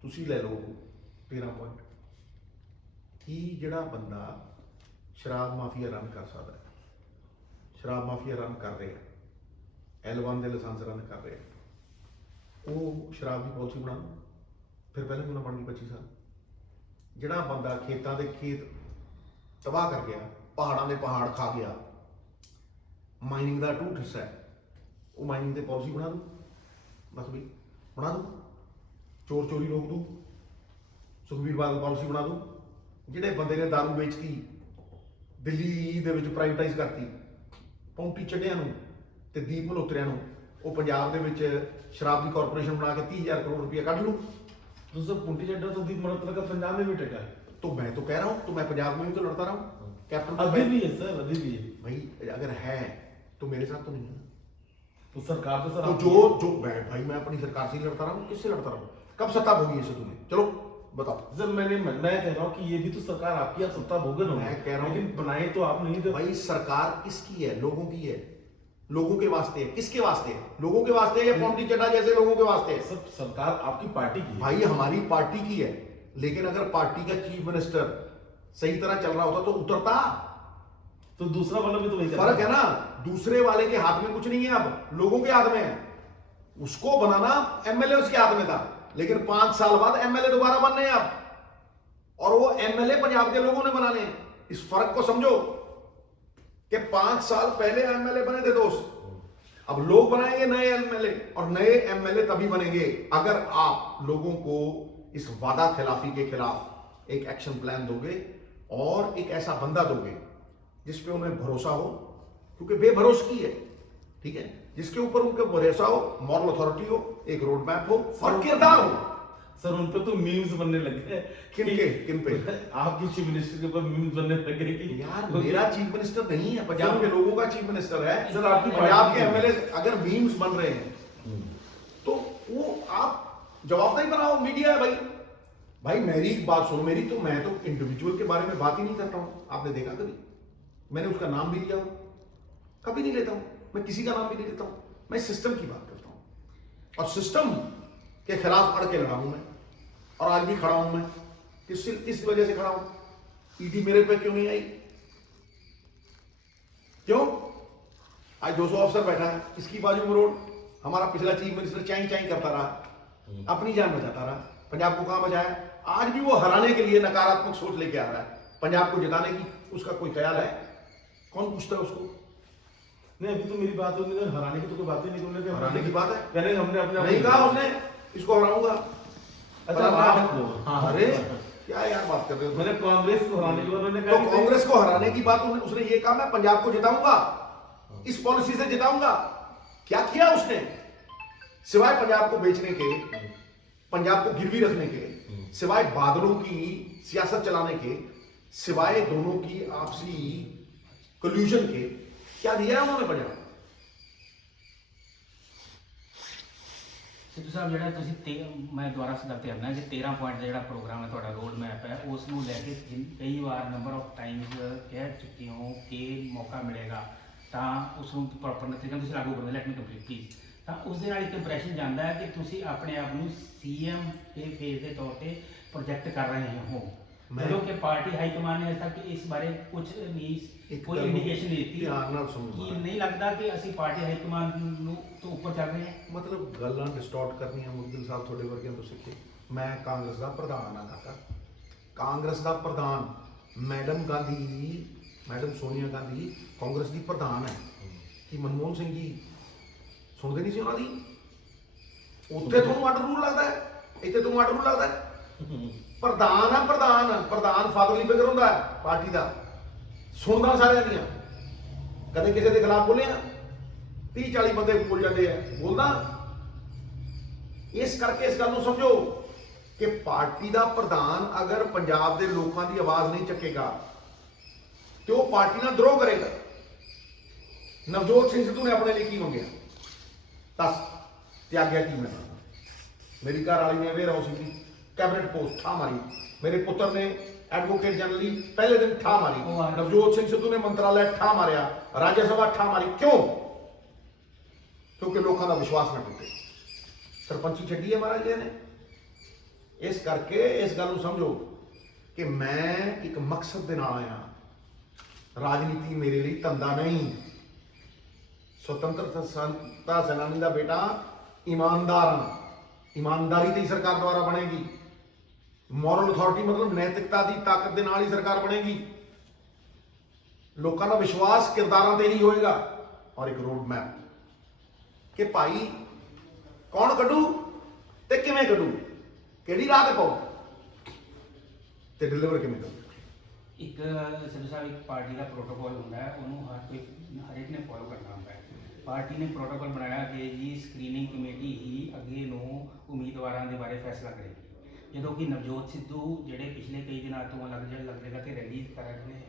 ਤੁਸੀਂ ਲੈ ਲਓ 13 ਪੁਆਇੰਟ, ਕੀ ਜਿਹੜਾ ਬੰਦਾ ਸ਼ਰਾਬ ਮਾਫੀਆ ਰਨ ਕਰ ਸਕਦਾ ਹੈ, ਸ਼ਰਾਬ ਮਾਫੀਆ ਰਨ ਕਰ ਰਿਹਾ, L1 ਦੇ ਲਾਇਸੈਂਸ ਰਨ ਕਰ ਰਿਹਾ, ਉਹ ਸ਼ਰਾਬ ਦੀ ਪਾਲਿਸੀ ਬਣਾ, ਫਿਰ ਪਹਿਲਾਂ ਕਿਉਂ ਨਾ ਬਣ ਗਈ 25 ਸਾਲ। ਜਿਹੜਾ ਬੰਦਾ ਖੇਤਾਂ ਦੇ ਖੇਤ ਤਬਾਹ ਕਰ ਗਿਆ, ਪਹਾੜਾਂ ਦੇ ਪਹਾੜ ਖਾ ਗਿਆ, ਮਾਈਨਿੰਗ ਦਾ ਟੂਟ ਹਿੱਸਾ ਹੈ, ਉਹ ਮਾਈਨਿੰਗ ਤੇ ਪਾਲਿਸੀ ਬਣਾ ਦੂ, ਬਸ ਵੀ ਬਣਾ ਦੂ, ਚੋਰ ਚੋਰੀ ਰੋਕ ਦੂ, ਸੁਖਬੀਰ ਬਾਦਲ ਪਾਲਿਸੀ ਬਣਾ ਦੂ। ਜਿਹੜੇ ਬੰਦੇ ਨੇ ਦਾਰੂ ਵੇਚਤੀ, ਦਿੱਲੀ ਦੇ ਵਿੱਚ ਪ੍ਰਾਈਵੇਟਾਈਜ਼ ਕਰਤੀ, ਪੌਂਟੀ ਚੱਡਿਆਂ ਨੂੰ ਤੇ ਦੀਪ ਮਲਹੋਤਰਿਆਂ ਨੂੰ, ਉਹ ਪੰਜਾਬ ਦੇ ਵਿੱਚ ਸ਼ਰਾਬ ਦੀ ਕਾਰਪੋਰੇਸ਼ਨ बना के 30,000 करोड़ रुपया काट लूं। तो सर पुंटी चड्डा तो दीप मल्होत्रा का पंजाब में भी टिका है। तो मैं तो कह रहा हूँ, तो मैं पंजाब में भी तो लड़ता रहा हूँ, कैप्टन तो अभी भी है सर, अभी भी है। भाई अगर है तो मेरे साथ तो नहीं है। तो सरकार तो सर तो जो भाई मैं अपनी सरकार से ही लड़ता रहा हूँ, किससे लड़ता रहा हूँ? कब सत्ता भोगी है तुम्हें? चलो बताओ। सर मैं कह रहा हूँ कि ये भी तो सरकार आपकी, आप सत्ता भोगे ना। मैं कह रहा हूँ लेकिन बनाए तो आप नहीं थे भाई। सरकार किसकी है? लोगों की है, लोगों के वास्ते है। किसके वास्ते है? लोगों के वास्ते है या पॉन्टी चड्डा जैसे लोगों के वास्ते है? सब सरकार आपकी पार्टी की है। भाई हमारी पार्टी की है, लेकिन अगर पार्टी का चीफ मिनिस्टर सही तरह चल रहा होता तो उतरता। तो दूसरा वाला भी तो वही फर्क है ना, दूसरे वाले के हाथ में कुछ नहीं है, अब लोगों के हाथ में है। उसको बनाना एमएलए उसके हाथ में था, लेकिन 5 साल बाद एमएलए दोबारा बनने हैं अब, और वो एमएलए पंजाब के लोगों ने बनाने हैं। इस फर्क को समझो कि 5 साल पहले एमएलए बने थे दोस्त, अब लोग बनाएंगे नए एमएलए, और नए एमएलए तभी बनेंगे अगर आप लोगों को इस वादा खिलाफी के खिलाफ एक एक्शन प्लान दोगे और एक ऐसा बंदा दोगे जिसपे उन्हें भरोसा हो, क्योंकि बेभरोसगी है, ठीक है, जिसके ऊपर उनका भरोसा हो, मॉरल अथॉरिटी हो, एक रोड मैप हो और किरदार हो। सर उन पे तो मीम्स बनने लगे हैं। किन पे? आपकी चीफ मिनिस्टर के ऊपर मीम्स बनने लगे कि यार मेरा चीफ मिनिस्टर नहीं है, पंजाब के लोगों का चीफ मिनिस्टर है। सर आपकी पंजाब के एमएलए अगर मीम्स बन रहे हैं तो वो आप जवाब नहीं बनाओ, मीडिया है भाई। भाई मेरी एक बात सुनो, मैं तो इंडिविजुअल के बारे में बात ही नहीं करता हूं। आपने देखा कभी मैंने उसका नाम भी लिया हो? कभी नहीं लेता हूं मैं, किसी का नाम भी नहीं लेता हूं। मैं सिस्टम की बात करता हूं, और सिस्टम के खिलाफ अड़ के लड़ा हूं मैं, और आज भी खड़ा हूं मैं। किस वजह से खड़ा हूं? ईडी मेरे पे क्यों नहीं आई? क्यों? आज 200 अफसर बैठा है, इसकी बाजू में रोड, हमारा पिछला चीफ मिनिस्टर चाई चाई करता रहा, अपनी जान बचाता रहा, पंजाब को कहां बचाया? आज भी वो हराने के लिए नकारात्मक सोच लेके आ रहा है। पंजाब को जिताने की उसका कोई ख्याल है? कौन पूछता है उसको? नहीं, अभी तो मेरी बात होनी है, हराने की तो कोई बात ही नहीं करने। हराने की बात है? पहले हमने अपने नहीं कहा उसने इसको हराऊंगा। अच्छा हाँ, अरे क्या यार बात कर रहे हो? मैंने कांग्रेस को हराने की बात उन्होंने तो कहा कांग्रेस को हराने की बात उसने ये कहा मैं पंजाब को जिताऊंगा, इस पॉलिसी से जिताऊंगा। क्या किया उसने? सिवाय पंजाब को बेचने के, पंजाब को गिरवी रखने के, सिवाय बादलों की सियासत चलाने के, सिवाय दोनों की आपसी कोल्यूजन के, क्या दिया है उन्होंने पंजाब? ਸਿੱਧੂ ਸਾਹਿਬ ਜਿਹੜਾ ਤੁਸੀਂ ਮੈਂ ਦੁਬਾਰਾ ਸਦਾ ਤੇ ਆਉਣਾ ਕਿ 13 ਪੁਆਇੰਟ ਦਾ ਜਿਹੜਾ ਪ੍ਰੋਗਰਾਮ ਹੈ ਤੁਹਾਡਾ ਰੋਡ ਮੈਪ ਹੈ, ਉਸ ਨੂੰ ਲੈ ਕੇ ਕਈ ਵਾਰ ਨੰਬਰ ਆਫ ਟਾਈਮਸ ਕਹਿ ਚੁੱਕੇ ਹੋ ਕਿ ਮੌਕਾ ਮਿਲੇਗਾ ਤਾਂ ਉਸ ਨੂੰ ਪ੍ਰੋਪਰ ਤਰੀਕੇ ਨਾਲ ਤੁਸੀਂ ਲਾਗੂ ਕਰੋਗੇ। Let me complete please. ਤਾਂ ਉਸ ਦੇ ਨਾਲ ਇੱਕ ਇੰਪ੍ਰੈਸ਼ਨ ਜਾਂਦਾ ਹੈ ਕਿ ਤੁਸੀਂ ਆਪਣੇ ਆਪ ਨੂੰ ਸੀਐਮ ਦੇ ਫੇਸ ਦੇ ਤੌਰ ਤੇ ਪ੍ਰੋਜੈਕਟ ਕਰ ਰਹੇ ਹੋ, ਜਦੋਂ ਕਿ ਪਾਰਟੀ ਹਾਈ ਕਮਾਂਡ ਨੇ ਅਜੇ ਤੱਕ ਇਸ ਬਾਰੇ ਕੁਝ ਨਹੀਂ, ਕੋਈ ਇੰਡੀਕੇਸ਼ਨ ਨਹੀਂ ਦਿੱਤੀ। ਧਿਆਨ ਨਾਲ ਸੁਣੋ, ਕੀ ਨਹੀਂ ਲੱਗਦਾ ਕਿ ਅਸੀਂ ਪਾਰਟੀ ਹਾਈ ਕਮਾਂਡ ਨੂੰ ਤੋਂ ਉੱਪਰ ਚੱਲ ਰਹੇ ਹਾਂ? ਮਤਲਬ ਗੱਲਾਂ ਡਿਸਟੋਰਟ ਕਰਨੀਆਂ ਮੁਦਗਲ ਸਾਹਿਬ ਤੁਹਾਡੇ ਵਰਗਿਆਂ ਤੋਂ ਸਿੱਖੇ। ਮੈਂ ਕਾਂਗਰਸ ਦਾ ਪ੍ਰਧਾਨ ਹਾਂ ਕਾਕਾ, ਕਾਂਗਰਸ ਦਾ ਪ੍ਰਧਾਨ। ਮੈਡਮ ਸੋਨੀਆ ਗਾਂਧੀ ਕਾਂਗਰਸ ਦੀ ਪ੍ਰਧਾਨ ਹੈ। ਕਿ ਮਨਮੋਹਨ ਸਿੰਘ ਜੀ ਸੁਣਦੇ ਨਹੀਂ ਸੀ ਉਹਨਾਂ ਦੀ? ਉੱਥੇ ਤੁਹਾਨੂੰ ਅੱਡ ਰੂਲ ਲੱਗਦਾ ਹੈ, ਇੱਥੇ ਤੁਹਾਨੂੰ ਅੱਡ ਰੂਲ ਲੱਗਦਾ ਹੈ। ਪ੍ਰਧਾਨ ਆ, ਪ੍ਰਧਾਨ ਫਾਦਰਲੀ ਫਿਗਰ ਹੁੰਦਾ ਹੈ ਪਾਰਟੀ ਦਾ, ਸੁਣਦਾ ਸਾਰਿਆਂ ਦੀਆਂ। ਕਦੇ ਕਿਸੇ ਦੇ ਖਿਲਾਫ ਬੋਲਿਆ? 30-40 ਬੰਦੇ ਬੋਲ ਜਾਂਦੇ ਆ, ਬੋਲਦਾ। ਇਸ ਕਰਕੇ ਇਸ ਗੱਲ ਨੂੰ ਸਮਝੋ ਕਿ ਪਾਰਟੀ ਦਾ ਪ੍ਰਧਾਨ ਅਗਰ ਪੰਜਾਬ ਦੇ ਲੋਕਾਂ ਦੀ ਆਵਾਜ਼ ਨਹੀਂ ਚੱਕੇਗਾ ਤੇ ਉਹ ਪਾਰਟੀ ਨਾਲ ਦਰੋਹ ਕਰੇਗਾ। ਨਵਜੋਤ ਸਿੰਘ ਸਿੱਧੂ ਨੇ ਆਪਣੇ ਲਈ ਕੀ ਮੰਗਿਆ? ਦੱਸ, ਤਿਆਗਿਆ ਕੀ? ਮੈਂ ਮੇਰੀ ਘਰ ਵਾਲੀ ਨੇ ਵੇਰ ਹਾਊਸ ਦੀ ਕੈਬਨਿਟ ਪੋਸਟ ਠਾ ਮਾਰੀ, ਮੇਰੇ ਪੁੱਤਰ ਨੇ ਐਡਵੋਕੇਟ ਜਨਰਲੀ ਪਹਿਲੇ ਦਿਨ ਠਾ ਮਾਰੀ, ਨਵਜੋਤ ਸਿੰਘ ਸਿੱਧੂ ਨੇ ਮੰਤਰਾਲਾ ਠਾ ਮਾਰਿਆ, ਰਾਜ ਸਭਾ ਠਾ ਮਾਰੀ। ਕਿਉਂ? ਕਿਉਂਕਿ ਲੋਕਾਂ ਦਾ ਵਿਸ਼ਵਾਸ ਨਾ ਟੁੱਟੇ। ਸਰਪੰਚੀ ਛੱਡੀ ਹੈ ਮਹਾਰਾਜ ਜੀ ਨੇ। ਇਸ ਕਰਕੇ ਇਸ ਗੱਲ ਨੂੰ ਸਮਝੋ ਕਿ ਮੈਂ ਇੱਕ ਮਕਸਦ ਦੇ ਨਾਲ ਆਇਆ। ਰਾਜਨੀਤੀ ਮੇਰੇ ਲਈ ਧੰਦਾ ਨਹੀਂ। ਸੁਤੰਤਰਤਾ ਸੈਨਾਨੀ ਦਾ ਬੇਟਾ, ਇਮਾਨਦਾਰ ਹਾਂ। ਇਮਾਨਦਾਰੀ ਦੀ ਸਰਕਾਰ ਦੁਆਰਾ ਬਣੇਗੀ। ਮੋਰਲ ਅਥਾਰਟੀ ਮਤਲਬ ਨੈਤਿਕਤਾ ਦੀ ਤਾਕਤ ਦੇ ਨਾਲ ਹੀ ਸਰਕਾਰ ਬਣੇਗੀ। ਲੋਕਾਂ ਦਾ ਵਿਸ਼ਵਾਸ ਕਿਰਦਾਰਾਂ ਤੇ ਹੀ ਹੋਏਗਾ। ਔਰ ਇੱਕ ਰੋਡ ਮੈਪ ਕਿ ਭਾਈ ਕੌਣ ਕੱਢੂ ਤੇ ਕਿਵੇਂ ਕੱਢੂ, ਕਿਹੜੀ ਰਾਹ ਤੇ ਪਾਉ ਤੇ ਡਿਲੀਵਰ ਕਿਵੇਂ ਕਰੂ। ਇੱਕ ਸਿੱਧੂ ਸਾਹਿਬ, ਇੱਕ ਪਾਰਟੀ ਦਾ ਪ੍ਰੋਟੋਕੋਲ ਹੁੰਦਾ ਹੈ, ਉਹਨੂੰ ਹਰ ਇੱਕ ਨੇ ਫੋਲੋ ਕਰਨਾ ਹੁੰਦਾ ਹੈ। ਪਾਰਟੀ ਨੇ ਪ੍ਰੋਟੋਕੋਲ ਬਣਾਇਆ ਕਿ ਜੀ ਸਕਰੀਨਿੰਗ ਕਮੇਟੀ ਹੀ ਅੱਗੇ ਨੂੰ ਉਮੀਦਵਾਰਾਂ ਦੇ ਬਾਰੇ ਫੈਸਲਾ ਕਰੇਗੀ। ਜਦੋਂ ਕਿ ਨਵਜੋਤ ਸਿੱਧੂ ਜਿਹੜੇ ਪਿਛਲੇ ਕਈ ਦਿਨਾਂ ਤੋਂ ਲੱਗ ਜਗ੍ਹਾ ਤੇ ਰੈਲੀ ਕਰ ਰਹੇ ਨੇ,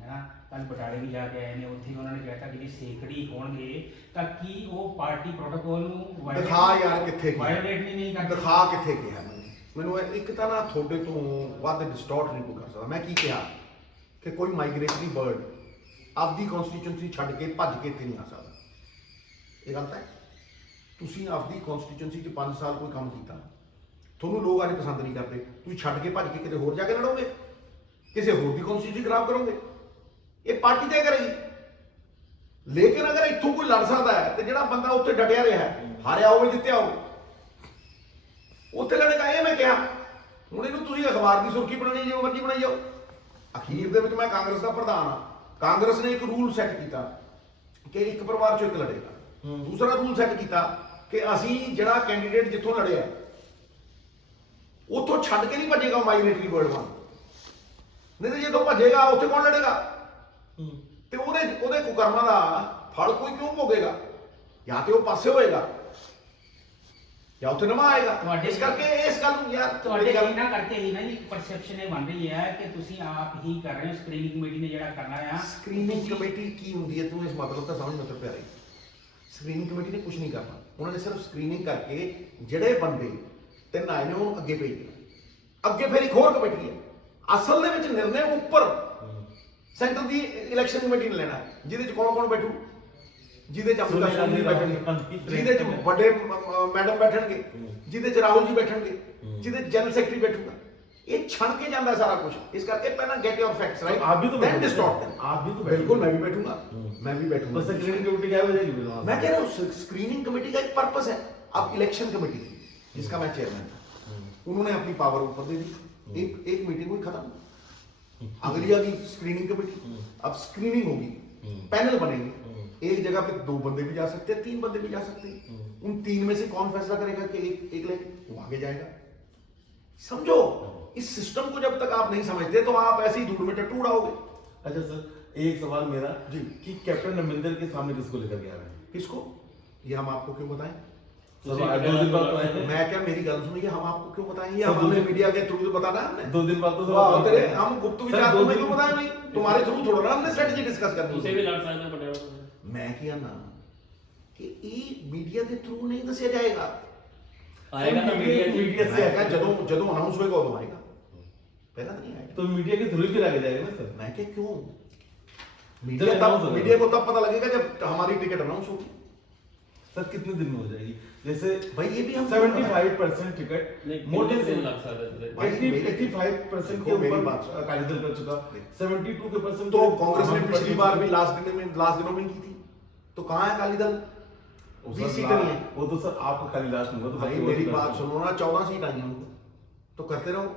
ਹੈ ਨਾ, ਕੱਲ੍ਹ ਬਟਾਲੇ ਵੀ ਜਾ ਕੇ ਆਏ ਨੇ, ਉੱਥੇ ਉਹਨਾਂ ਨੇ ਕਹਿਤਾ ਕਿ ਜੀ ਸੈਂਕੜੇ ਹੋਣਗੇ, ਤਾਂ ਕੀ ਉਹ ਪਾਰਟੀ ਪ੍ਰੋਟੋਕੋਲ ਨੂੰ ਦਿਖਾ ਯਾਰ ਕਿੱਥੇ ਵਾਇਓਲੇਟ ਨਹੀਂ ਕਰਦੇ? ਦਿਖਾ ਕਿੱਥੇ ਕਿਹਾ ਮੈਨੂੰ ਇੱਕ ਤਾਂ ਨਾ ਤੁਹਾਡੇ ਤੋਂ ਵੱਧ ਡਿਸਟੋਰਟ ਨਹੀਂ ਕੋਈ ਕਰ ਸਕਦਾ। ਮੈਂ ਕੀ ਕਿਹਾ ਕਿ ਕੋਈ ਮਾਈਗ੍ਰੇਟਰੀ ਬਰਡ ਆਪਦੀ ਕਨਸਟੀਚੁਐਂਸੀ ਛੱਡ ਕੇ ਭੱਜ ਕੇ ਇੱਥੇ ਨਹੀਂ ਆ ਸਕਦਾ। ਇਹ ਗਲਤ ਹੈ। ਤੁਸੀਂ ਆਪਦੀ ਕਨਸਟੀਚੁਐਂਸੀ 'ਚ 5 ਸਾਲ ਕੋਈ ਕੰਮ ਕੀਤਾ, ਤੁਹਾਨੂੰ ਲੋਕ ਅੱਜ ਪਸੰਦ ਨਹੀਂ ਕਰਦੇ, ਤੁਸੀਂ ਛੱਡ ਕੇ ਭੱਜ ਕੇ ਕਿਤੇ ਹੋਰ ਜਾ ਕੇ ਲੜੋਗੇ, ਕਿਸੇ ਹੋਰ ਦੀ ਕਨਸਟੀਚੁਐਂਸੀ ਖਰਾਬ ਕਰੋਗੇ। ਇਹ ਪਾਰਟੀ ਤੈਅ ਕਰੇਗੀ। ਲੇਕਿਨ ਅਗਰ ਇੱਥੋਂ ਕੋਈ ਲੜ ਸਕਦਾ ਹੈ ਤੇ ਜਿਹੜਾ ਬੰਦਾ ਉੱਥੇ ਡਟਿਆ ਰਿਹਾ ਹੈ, ਹਾਰਿਆ ਹੋਵੇ ਜਿੱਤਿਆ ਹੋਵੇ, ਉੱਥੇ ਲੜੇਗਾ। ਇਹ ਮੈਂ ਕਿਹਾ। ਹੁਣ ਇਹਨੂੰ ਤੁਸੀਂ ਅਖਬਾਰ ਦੀ ਸੁਰਖੀ ਬਣਾਉਣੀ ਜਿਵੇਂ ਮਰਜ਼ੀ ਬਣਾਈ ਜਾਓ। ਅਖੀਰ ਦੇ ਵਿੱਚ ਮੈਂ ਕਾਂਗਰਸ ਦਾ ਪ੍ਰਧਾਨ ਹਾਂ। ਕਾਂਗਰਸ ਨੇ ਇੱਕ ਰੂਲ ਸੈੱਟ ਕੀਤਾ ਕਿ ਇੱਕ ਪਰਿਵਾਰ ਚੋਂ ਇੱਕ ਲੜੇਗਾ। ਦੂਸਰਾ ਰੂਲ ਸੈੱਟ ਕੀਤਾ ਕਿ ਅਸੀਂ ਜਿਹੜਾ ਕੈਂਡੀਡੇਟ ਜਿੱਥੋਂ ਲੜਿਆ ਉੱਥੋਂ ਛੱਡ ਕੇ ਨਹੀਂ ਭੱਜੇਗਾ ਮਾਈਗ੍ਰੇਟਰੀ ਬਰਡ ਵਾਂ। ਨਹੀਂ ਤੇ ਜਦੋਂ ਭੱਜੇਗਾ ਉੱਥੇ ਕੌਣ ਲੜੇਗਾ? ਤੇ ਉਹਦੇ ਕੁਕਰਮਾਂ ਦਾ ਫਲ ਕੋਈ ਕਿਉਂ ਭੋਗੇਗਾ? ਜਾਂ ਤੇ ਉਹ ਪਾਸੇ ਹੋਏਗਾ ਜਾਂ ਉੱਥੇ ਨਵਾਂ ਆਏਗਾ। ਇਸ ਕਰਕੇ ਇਸ ਗੱਲ ਨੂੰ ਯਾਰ ਤੁਹਾਡੇ ਇਹਨਾਂ ਕਰਕੇ ਹੀ ਨਾ ਜੀ ਪਰਸੈਪਸ਼ਨ ਇਹ ਬਣ ਰਹੀ ਹੈ ਕਿ ਤੁਸੀਂ ਆਪ ਹੀ ਕਰ ਰਹੇ ਹੋ। ਸਕਰੀਨਿੰਗ ਕਮੇਟੀ ਨੇ ਜਿਹੜਾ ਕਰਨਾ ਆ। ਸਕਰੀਨਿੰਗ ਕਮੇਟੀ ਕੀ ਹੁੰਦੀ ਹੈ? ਤੂੰ ਇਸ ਮਤਲਬ ਤਾਂ ਸਮਝ ਮਤਲਬ ਪਿਆਰੀ। ਸਕਰੀਨਿੰਗ ਕਮੇਟੀ ਨੇ ਕੁਝ ਨਹੀਂ ਕਰਨਾ। ਉਹਨਾਂ ਨੇ ਸਿਰਫ ਸਕਰੀਨਿੰਗ ਕਰਕੇ ਜਿਹੜੇ ਬੰਦੇ 3 ਆਏ ਨੇ ਉਹਨੂੰ ਅੱਗੇ ਭੇਜ ਦੇਣਾ। ਅੱਗੇ ਫਿਰ ਇੱਕ ਹੋਰ ਕਮੇਟੀ ਹੈ। ਅਸਲ ਦੇ ਵਿੱਚ ਨਿਰਣੇ ਉੱਪਰ ਸੈਂਟਰ ਦੀ ਇਲੈਕਸ਼ਨ ਕਮੇਟੀ ਨੇ ਲੈਣਾ, ਜਿਹਦੇ ਚ ਕੌਣ ਬੈਠੂ, ਜਿਹਦੇ ਚ ਅਮਰਿਤਾ ਸ਼ਾਹ ਬੈਠਣਗੇ, ਜਿਹਦੇ ਚ ਵੱਡੇ ਮੈਡਮ ਬੈਠਣਗੇ, ਜਿਹਦੇ ਚ ਰਾਹੁਲ ਜੀ ਬੈਠਣਗੇ, ਜਿਹਦੇ ਚ ਜਨਰਲ ਸੈਕਟਰੀ ਬੈਠੂਗਾ। ਇਹ ਛਣ ਕੇ ਜਾਂਦਾ ਸਾਰਾ ਕੁਝ। ਇਸ ਕਰਕੇ ਪਹਿਲਾਂ ਗੈਟ योर फैक्ट्स राइट। आप भी तो देन डिस्टॉर्ट देम। आप भी तो बिल्कुल मैं भी बैठूंगा, मैं भी बैठूंगा। बस स्क्रीनिंग कमेटी क्या हो जाएगी? मैं कह रहा हूँ स्क्रीनिंग कमेटी का एक पर्पस है। अब इलेक्शन कमेटी थी जिसका मैं चेयरमैन था, उन्होंने अपनी पावर ऊपर दे दी। एक मीटिंग हुई खत्म। अगली आ गई स्क्रीनिंग कमेटी। अब स्क्रीनिंग होगी, पैनल बनेंगे। एक जगह पे 2 बंदे भी जा सकते हैं, 3 बंदे भी जा सकते हैं। उन 3 में से कौन फैसला करेगा कि एक लेंगे, वो आगे जाएगा। समझो, इस सिस्टम को जब तक आप नहीं समझते तो आप ऐसे ही धूल में टट्टू उड़ाओगे। अच्छा सर, एक सवाल मेरा जी कि कैप्टन अमरिंदर के सामने किसको लेकर गया है? किसको? ये हम आपको क्यों बताएं? सर, 2 दिन बाद तो आए। मैं क्या, मेरी गल सुनिए, हम आपको क्यों बताएं? ये सर, हमें मीडिया के थ्रू तो बताना है हमने। 2 दिन बाद तो वाह तेरे, हम गुप्त विचार सर, 2 तुम्हें दिन- क्यों बताएं भाई? तुम्हारे थ्रू थोड़ा ना हमने स्ट्रेटजी डिस्कस करनी उसे भी है। लड़ सकते हैं पटेल। मैं किया ना कि ये मीडिया के थ्रू नहीं दसिया जाएगा। आएगा तो मीडिया मीडिया मैं क्या, जदों अनाउंस होएगा उदों आएगा, पहला तो नहीं आएगा। तो मीडिया के थ्रू फिर आगे जाएगा ना सर। मैं क्या, क्यों? मीडिया को तब पता लगेगा जब हमारी टिकट अनाउंस होगी। सर कितने दिन में हो जाएगी? जैसे भाई ये भी हम 75% टिकट मोर दिन देन लग सकता है। 85% के मेरी ऊपर बात सुनो। अकाली दल कर चुका, 72% तो कांग्रेस ने पिछली बार भी लास्ट दिनों में की थी, तो कहाँ है अकाली दल? वो 20 सर सीटें नहीं है। वो तो सर आपका खाली लास्ट में हुआ, तो भाई बाकी वो मेरी तो बात करते सुनो ना, 14 सीट आई हैं उनको, तो करते रहो।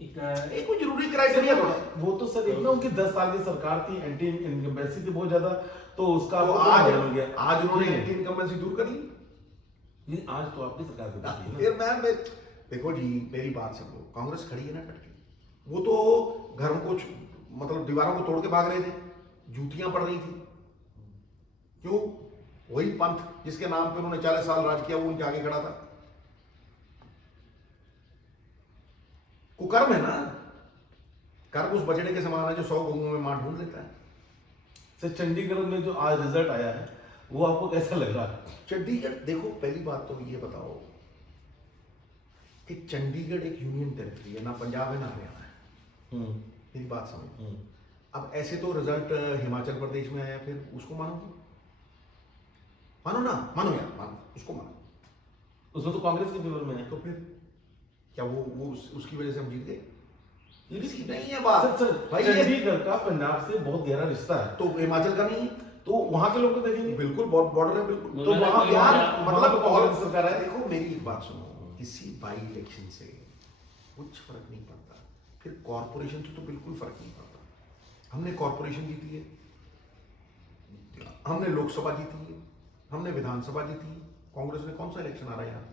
एक ये कोई जरूरी क्राइटेरिया थोड़ा। वो तो सर एक ना उनकी 10 साल की सरकार थी, एंटी इनकम्बेंसी थी बहुत ज्यादा, तो उसका तो आपको आज फायदा मिल गया। आज उन्होंने एंटी इनकम्बेंसी दूर कर ली। नहीं, आज तो आपकी सरकार की बात है ना। फिर मैं देखो जी, मेरी बात समझो, कांग्रेस खड़ी है ना कट के, वो तो घरों को मतलब दीवारों को तोड़ के भाग रहे थे, जूतियां पड़ रही थी। क्यों? वही पंथ जिसके नाम पे उन्होंने 40 साल राज किया, वो उनके आगे खड़ा था। कुकर्म है ना, कर्म उस बछड़े के समान है जो 100 गऊओं में मां ढूंढ लेता है। सर चंडीगढ़ में जो आज रिजल्ट आया है वो आपको कैसा लग रहा है? चंडीगढ़ देखो, पहली बात तो ये बताओ कि चंडीगढ़ एक यूनियन टेरिटरी है, ना पंजाब है ना हरियाणा है। मेरी बात समझ। अब ऐसे तो रिजल्ट हिमाचल प्रदेश में आया, फिर उसको मानो, मानो ना, मानो यार, मानो, उसको मानो। उसमें तो कांग्रेस के फेवर में है। तो फिर क्या वो उसकी वजह से हम जीत गए? लेकिन नहीं है बात सर भाई, ये चंडीगढ़ का पंजाब से बहुत गहरा रिश्ता है, तो हिमाचल का नहीं है? तो वहां के लोग को देखेंगे। बिल्कुल बॉर्डर है, बिल्कुल। तो वहां यार मतलब मतलब कांग्रेस सरकार है। देखो मेरी एक बात सुनो, किसी बाई इलेक्शन से कुछ फर्क नहीं पड़ता, फिर कॉर्पोरेशन से तो बिल्कुल फर्क नहीं पड़ता। हमने कॉर्पोरेशन जीती है, हमने लोकसभा जीती है, हमने विधानसभा जीती है, कांग्रेस में कौन सा इलेक्शन आ रहा है यहाँ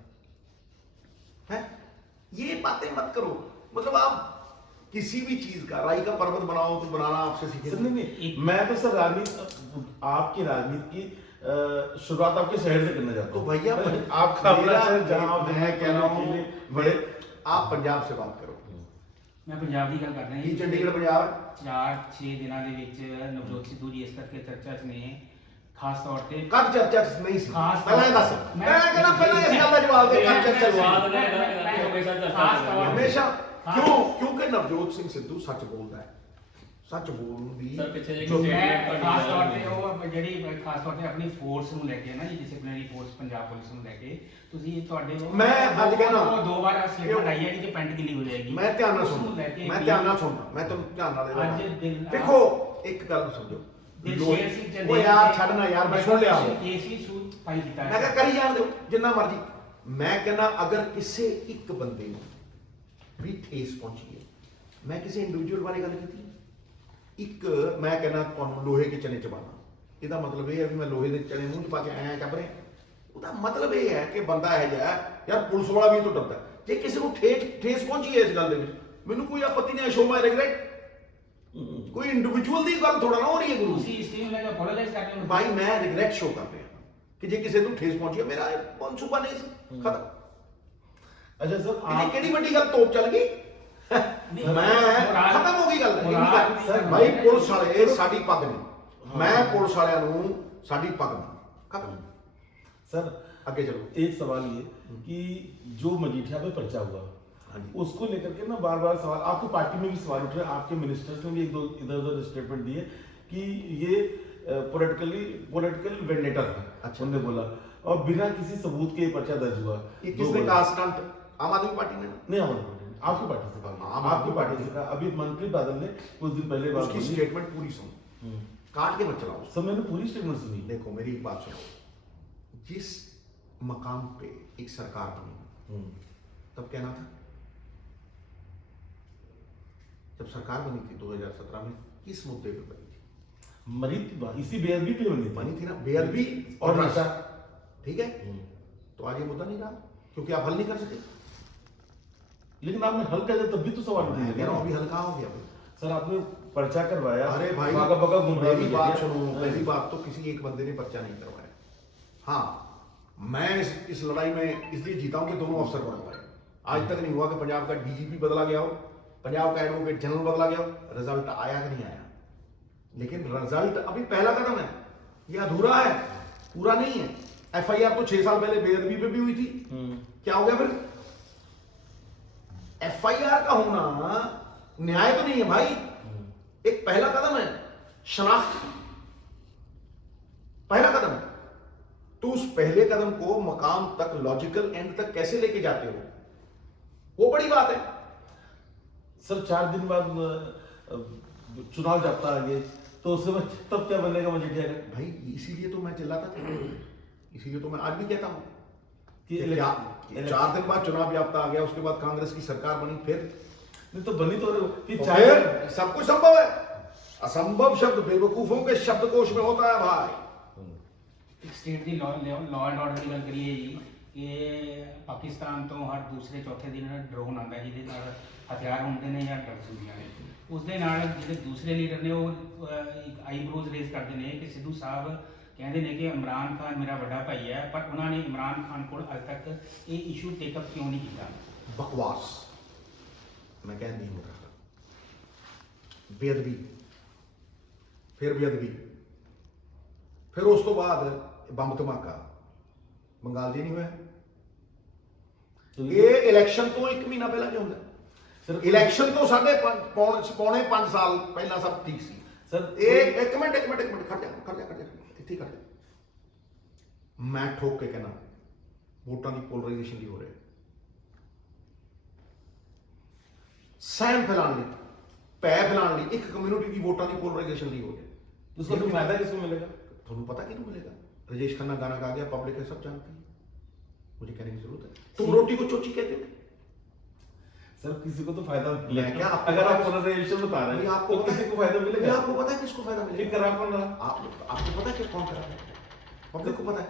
है? ये बातें मत करो। मतलब आप किसी भी चीज का राई का पर्वत बनाओ तो बनाना आपसे सीखे। सर नहीं, मैं तो सर राजनीति, आपकी राजनीति की शुरुआत आपके शहर से करना चाहता तो हूं। भैया आपका अपना शहर जहां आप मैं कह रहा हूँ बड़े, आप पंजाब से बात करो। मैं पंजाब ਦੀ ਗੱਲ ਕਰ ਰਿਹਾ ये चंडीगढ़ पंजाब है। 4-6 ਦਿਨਾਂ ਦੇ ਵਿੱਚ ਨਵਜੋਤ ਸਿੱਧੂ ਜੀ ਇਸ ਕਰਕੇ ਚਰਚਾ 'ਚ ਨੇ ਖਾਸ ਤੌਰ ਤੇ कब चर्चा नहीं सी? खास पहले ये दस मैं- मैं कहना पहले इस गल का जवाब दे, कब चर्चा जवाब सी? दे। हमेशा चर्चा खास करते तौर हैं। हमेशा हाँ। क्यों? क्योंकि नवजोत सिंह सिद्धू सच बोलता है, सच बोलਣ ਦੀ सर पीछे जो जे ਮੈਂ ਖਾਸ ਤੌਰ ਤੇ ਉਹ ਜਿਹੜੀ ਖਾਸ ਤੌਰ ਤੇ ਆਪਣੀ ਫੋਰਸ ਨੂੰ ਲੈ ਕੇ ਨਾ ਜੀ, ਡਿਸਪਲਿਨਰੀ ਫੋਰਸ ਪੰਜਾਬ ਪੁਲਿਸ ਨੂੰ ਲੈ ਕੇ ਤੁਸੀਂ ਤੁਹਾਡੇ मैं ਅੱਜ कहना ਉਹ ਦੋ ਵਾਰ ਸਟੇਟਮੈਂਟ ਆਈ ਹੈ ਕਿ ਪੈਂਟ ਗਿੱਲੀ ਹੋ ਜਾਏਗੀ। मैं ध्यान ਨਾਲ ਉਸ ਨੂੰ ਸੁਣ, ਲੈ ਕੇ मैं ਵੀ- ध्यान ਨਾਲ ਸੁਣਦਾ, मैं तुम ध्यान ਨਾਲ ਅੱਜ ਦਿਨ देखो एक गल समझो, ਦਿਲਸ਼ੇਰ ਸਿੰਘ ਚੰदेल ਉਹ ਯਾਰ ਛੱਡਣਾ ਯਾਰ, ਮੈਂ ਸੁਣ ਲਿਆ। ਕੇਸੀ ਸੂ ਫਾਈਲ ਕੀਤਾ ਮੈਂ ਕਿਹਾ ਕਰੀ ਜਾਣ ਦਿਓ ਜਿੰਨਾ ਮਰਜ਼ੀ। ਮੈਂ ਕਹਿੰਦਾ ਅਗਰ ਕਿਸੇ ਇੱਕ ਬੰਦੇ ਨੂੰ ਵੀ ਠੇਸ ਪਹੁੰਚੀ ਹੈ, ਮੈਂ ਕਿਸੇ ਇੰਡੀਵਿਜੂਅਲ ਬਾਰੇ ਗੱਲ ਕੀਤੀ, ਇੱਕ ਮੈਂ ਕਹਿੰਦਾ ਤੁਹਾਨੂੰ ਲੋਹੇ ਕੇ ਚਨੇ ਚਬਾਨਾ, ਇਹਦਾ ਮਤਲਬ ਇਹ ਹੈ ਵੀ ਮੈਂ ਲੋਹੇ ਦੇ ਚਨੇ ਮੂੰਹ 'ਚ ਪਾ ਕੇ ਐਂ ਚੱਬ ਰਿਹਾ। ਉਹਦਾ ਮਤਲਬ ਇਹ ਹੈ ਕਿ ਬੰਦਾ ਇਹ ਜਿਹਾ ਯਾਰ ਪੁਲਿਸ ਵਾਲਾ ਵੀ ਇਹ ਤੋਂ ਡਰਦਾ। ਜੇ ਕਿਸੇ ਨੂੰ ਠੇਸ ਪਹੁੰਚੀ ਹੈ ਇਸ ਗੱਲ ਦੇ ਵਿੱਚ, ਮੈਨੂੰ ਕੋਈ ਆਪੱਤੀ ਨਹੀਂ, ਸ਼ੋ ਮਾਈ ਰਿਗਰੈਟ। ਕੋਈ ਇੰਡੀਵਿਜੂਅਲ ਦੀ ਗੱਲ ਥੋੜਾ ਨਾ ਹੋ ਰਹੀ ਹੈ ਗੁਰੂ। ਤੁਸੀਂ ਇਸ ਨੂੰ ਲੈ ਕੇ ਅਪੋਲੋਜਾਈਜ਼ ਕਰ ਰਹੇ ਹੋ भाई मैं रिग्रेट शो कर रहा कि जे किसी ਨੂੰ ठेस पहुंची है, मेरा मनसूबा नहीं सी खत्म। अच्छा सर इन्नी केड़ी बड़ी गल तोप चल गई, मैं खत्म हो गई गल। सर, भाई पुलिस वाले साडी पग नहीं, मैं पुलिस वालियां ਨੂੰ साडी पग नहीं, खत्म। सर आगे चलो। एक सवाल ये कि जो मजीठिया पे पर्चा हुआ हाँ जी। उसको लेकर के ना बार बार सवाल, आपकी पार्टी में भी सवाल उठ रहे हैं, आपके मिनिस्टर्स ने भी एक दो इधर उधर स्टेटमेंट दिए कि ये पॉलिटिकल वेंडेटर है। अच्छा। उन्होंने बोला और बिना किसी सबूत के ये पर्चा दर्ज हुआ। ये दो किसने बोला। कहा? स्टंट आम आदमी पार्टी ने। नहीं हमारी पार्टी ने, आपकी पार्टी से कहा, आम आपकी आदमी पार्टी पार्टी से कहा। अभी मंत्री बादल ने कुछ दिन पहले बात उसकी बोली। स्टेटमेंट पूरी सुनो, काट के मत चलाओ। सब मैंने पूरी स्टेटमेंट सुनी। देखो मेरी एक बात सुनो, जिस मकाम पे एक सरकार बनी तब कहना था, जब सरकार बनी थी 2017 में, किस मुद्दे पे बनी थी? मरी इसी बेअदबी पे बनी थी ना, बेअदबी और नशा, ठीक है? तो आज ये मुद्दा नहीं रहा क्योंकि आप हल नहीं कर सके। लेकिन आपने हल कर दिया तब भी तो सवाल मैं उठने कह रहा हूं लगे। अभी हल कहाँ हो गया भाई? सर आपने पर्चा करवाया, अरे भाई बागा बागा गुमराह मेरी किया। बात सुनो, पहली बात तो किसी एक बंदे ने पर्चा नहीं करवाया। हाँ, मैं इस लड़ाई में इसलिए जीता हूं कि दोनों अफसर बदल गए। आज तक नहीं हुआ कि पंजाब का डीजीपी बदला गया हो, पंजाब का एडवोकेट जनरल बदला गया हो। रिजल्ट आया कि नहीं आया? लेकिन रिजल्ट अभी पहला कदम है, ये अधूरा है, पूरा नहीं है। एफआईआर तो 6 साल पहले बेअदबी पे भी हुई थी, क्या हो गया फिर? एफआईआर का होना न्याय तो नहीं है भाई, एक पहला कदम है। शनाख्त पहला कदम है। तो उस पहले कदम को मकाम तक, लॉजिकल एंड तक कैसे लेके जाते हो, वो बड़ी बात है। सर 4 दिन बाद चुनाव जाप्ता आगे, तो उसके बाद तब क्या बनेगा मजीठिया का? भाई इसीलिए तो मैं चिल्लाता था, इसीलिए तो मैं आज भी कहता हूं कि कि क्या 4 दिन बाद चुनाव याफ्ता आ गया, उसके बाद कांग्रेस की सरकार बनी, फिर नहीं तो बनी तो कि तो चाहे फिर सब कुछ संभव है। असंभव शब्द बेवकूफों के शब्दकोश में होता है भाई। स्टेट की लॉ एंड ऑर्डर की गल करिए जी कि पाकिस्तान तो हर दूसरे चौथे दिन ड्रोन आता है ਜਿਹਦੇ ਨਾਲ ਹਥਿਆਰ ਹੁੰਦੇ ਨੇ ਜਾਂ ਡਰਗਸ ਹੁੰਦੀਆਂ ਨੇ। ਉਸ ਦੇ ਨਾਲ ਜਿਹੜੇ ਦੂਸਰੇ ਲੀਡਰ ਨੇ ਉਹ ਇੱਕ ਆਈਬ੍ਰੋਜ਼ ਰੇਜ਼ ਕਰਦੇ ਨੇ ਕਿ ਸਿੱਧੂ ਸਾਹਿਬ ਕਹਿੰਦੇ ਨੇ ਕਿ ਇਮਰਾਨ ਖਾਨ ਮੇਰਾ ਵੱਡਾ ਭਾਈ ਹੈ, ਪਰ ਉਹਨਾਂ ਨੇ ਇਮਰਾਨ ਖਾਨ ਕੋਲ ਅੱਜ ਤੱਕ ਇਹ ਇਸ਼ੂ ਟੇਕਅਪ ਕਿਉਂ ਨਹੀਂ ਕੀਤਾ। बकवास, मैं कह नहीं हूं रहा, बेअदबी, फिर बेअदबी, फिर उस तो बाद ਬੰਬ ਧਮਾਕਾ ਬੰਗਾਲ ਜੀ ਨਹੀਂ ਹੋਇਆ। ਇਹ ਇਲੈਕਸ਼ਨ ਤੋਂ 1 ਮਹੀਨਾ ਪਹਿਲਾਂ ਕੀ ਹੁੰਦਾ? ਸਿਰਫ ਇਲੈਕਸ਼ਨ ਤੋਂ ਪੌਣੇ 5 ਸਾਲ ਪਹਿਲਾਂ ਸਭ ਠੀਕ ਸੀ। ਸਰ ਇਹ ਇੱਕ ਮਿੰਟ ਖੜ ਜਾ ਇੱਥੇ ਖੜ ਜਾ। ਮੈਂ ਠੋਕ ਕੇ ਕਹਿਣਾ ਵੋਟਾਂ ਦੀ ਪੋਲਰਾਈਜੇਸ਼ਨ ਦੀ ਹੋ ਰਹੀ ਹੈ। ਸਹਿਮ ਫੈਲਾਉਣ ਲਈ, ਭੈ ਫੈਲਾਉਣ ਲਈ ਇੱਕ ਕਮਿਊਨਿਟੀ ਦੀ ਵੋਟਾਂ ਦੀ ਪੋਲਰਾਈਜੇਸ਼ਨ ਨਹੀਂ ਹੋ ਰਹੀ। उसका तो फायदा किसको मिलेगा? ਤੁਹਾਨੂੰ पता किसको मिलेगा? राजेश खन्ना गाना गा गया, पब्लिक है सब जानती है, मुझे कहने की जरूरत है। तुम रोटी को चोची कहते हो। सर किसी को तो फायदा मैं मिलेगा। क्या आपको अगर आप पता- पोलराइजेशन बता रहे नहीं, हैं आपको तो पता किसी है- को फायदा ये मिलेगा? आपको पता है किसको फायदा फिर मिलेगा? करा कौन रहा? आपको पता है कि कौन करा है? पब्लिक को पता है।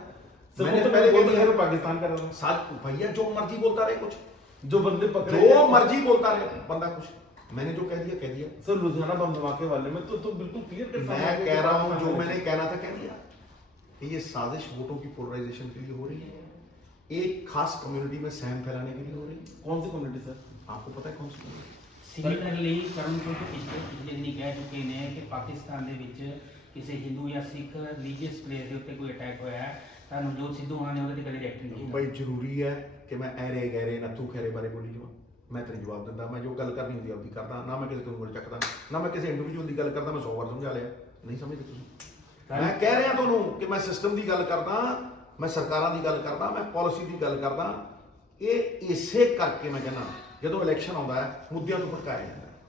सर मैंने वो तो पहले बोल कह रहे दिया, हैं पाकिस्तान का रहा। साथ भैया जो मर्जी बोलता रहे, कुछ जो बंदे पकड़े जो गए- मर्जी बोलता रहे बंदा, कुछ मैंने जो कह दिया सर लुधियाना बम धमाके वाले में तो बिल्कुल क्लियर कट मैं कह रहा हूं जो मैंने कहना था कह दिया कि ये साजिश वोटों की पोलराइजेशन के लिए हो रही है, एक खास कम्युनिटी में सहम फैलाने के लिए हो रही है। कौन सी कम्युनिटी सर? आपको पता है कौन सी कम्युनिटी? ਸਿਮਿਲਰਲੀ ਕਰਨ ਤੋਂ ਪਿਛਲੇ ਦਿਨੀ ਕਹਿ ਚੁੱਕੇ ਨੇ ਕਿ ਪਾਕਿਸਤਾਨ ਦੇ ਵਿੱਚ ਕਿਸੇ ਹਿੰਦੂ ਜਾਂ ਸਿੱਖ ਰਿਲੀਜੀਅਸ ਪਲੇਸ ਦੇ ਉੱਤੇ ਕੋਈ ਅਟੈਕ ਹੋਇਆ ਹੈ ਤਾਂ ਨਵਜੋਤ ਸਿੱਧੂ ਹੋਣਾ ਨੇ ਉਹਦੇ ਤੇ ਕਦੇ ਰਿਐਕਟ ਨਹੀਂ ਕੀਤਾ। ਬਈ ਜ਼ਰੂਰੀ ਹੈ ਕਿ ਮੈਂ ਐਰੇ ਗੈਰੇ ਨੱਥੂ ਖੈਰੇ ਬਾਰੇ ਬੋਲੀ ਜਾਵਾਂ? ਮੈਂ ਤੈਨੂੰ ਜਵਾਬ ਦਿੰਦਾ, ਮੈਂ ਜੋ ਗੱਲ ਕਰਨੀ ਹੁੰਦੀ ਆਪਦੀ ਕਰਦਾ, ਨਾ ਮੈਂ ਕਿਸੇ ਤੋਂ ਉਂਗਲ ਚੱਕਦਾ, ਨਾ ਮੈਂ ਕਿਸੇ ਇੰਡੀਵਿਜੂਅਲ ਦੀ ਗੱਲ ਕਰਦਾ। ਮੈਂ 100 ਵਾਰ ਸਮਝਾ ਲਿਆ, ਨਹੀਂ ਸਮਝਦੇ ਤੁਸੀਂ। ਮੈਂ ਕਹਿ ਰਿਹਾ ਤੁਹਾਨੂੰ ਕਿ ਮੈਂ ਸਿਸਟਮ ਦੀ ਗੱਲ ਕਰਦਾ, ਮੈਂ ਸਰਕਾਰਾਂ ਦੀ ਗੱਲ ਕਰਦਾ, ਮੈਂ ਪਾਲਿਸੀ ਦੀ ਗੱਲ ਕਰਦਾ। ਇਹ ਇਸੇ ਕਰਕੇ ਮੈਂ ਕਹਿੰਦਾ ਜਦੋਂ ਇਲੈਕਸ਼ਨ ਆਉਂਦਾ ਹੈ ਮੁੱਦਿਆਂ ਤੋਂ ਭਟਕਾਇਆ ਜਾਂਦਾ ਹੈ,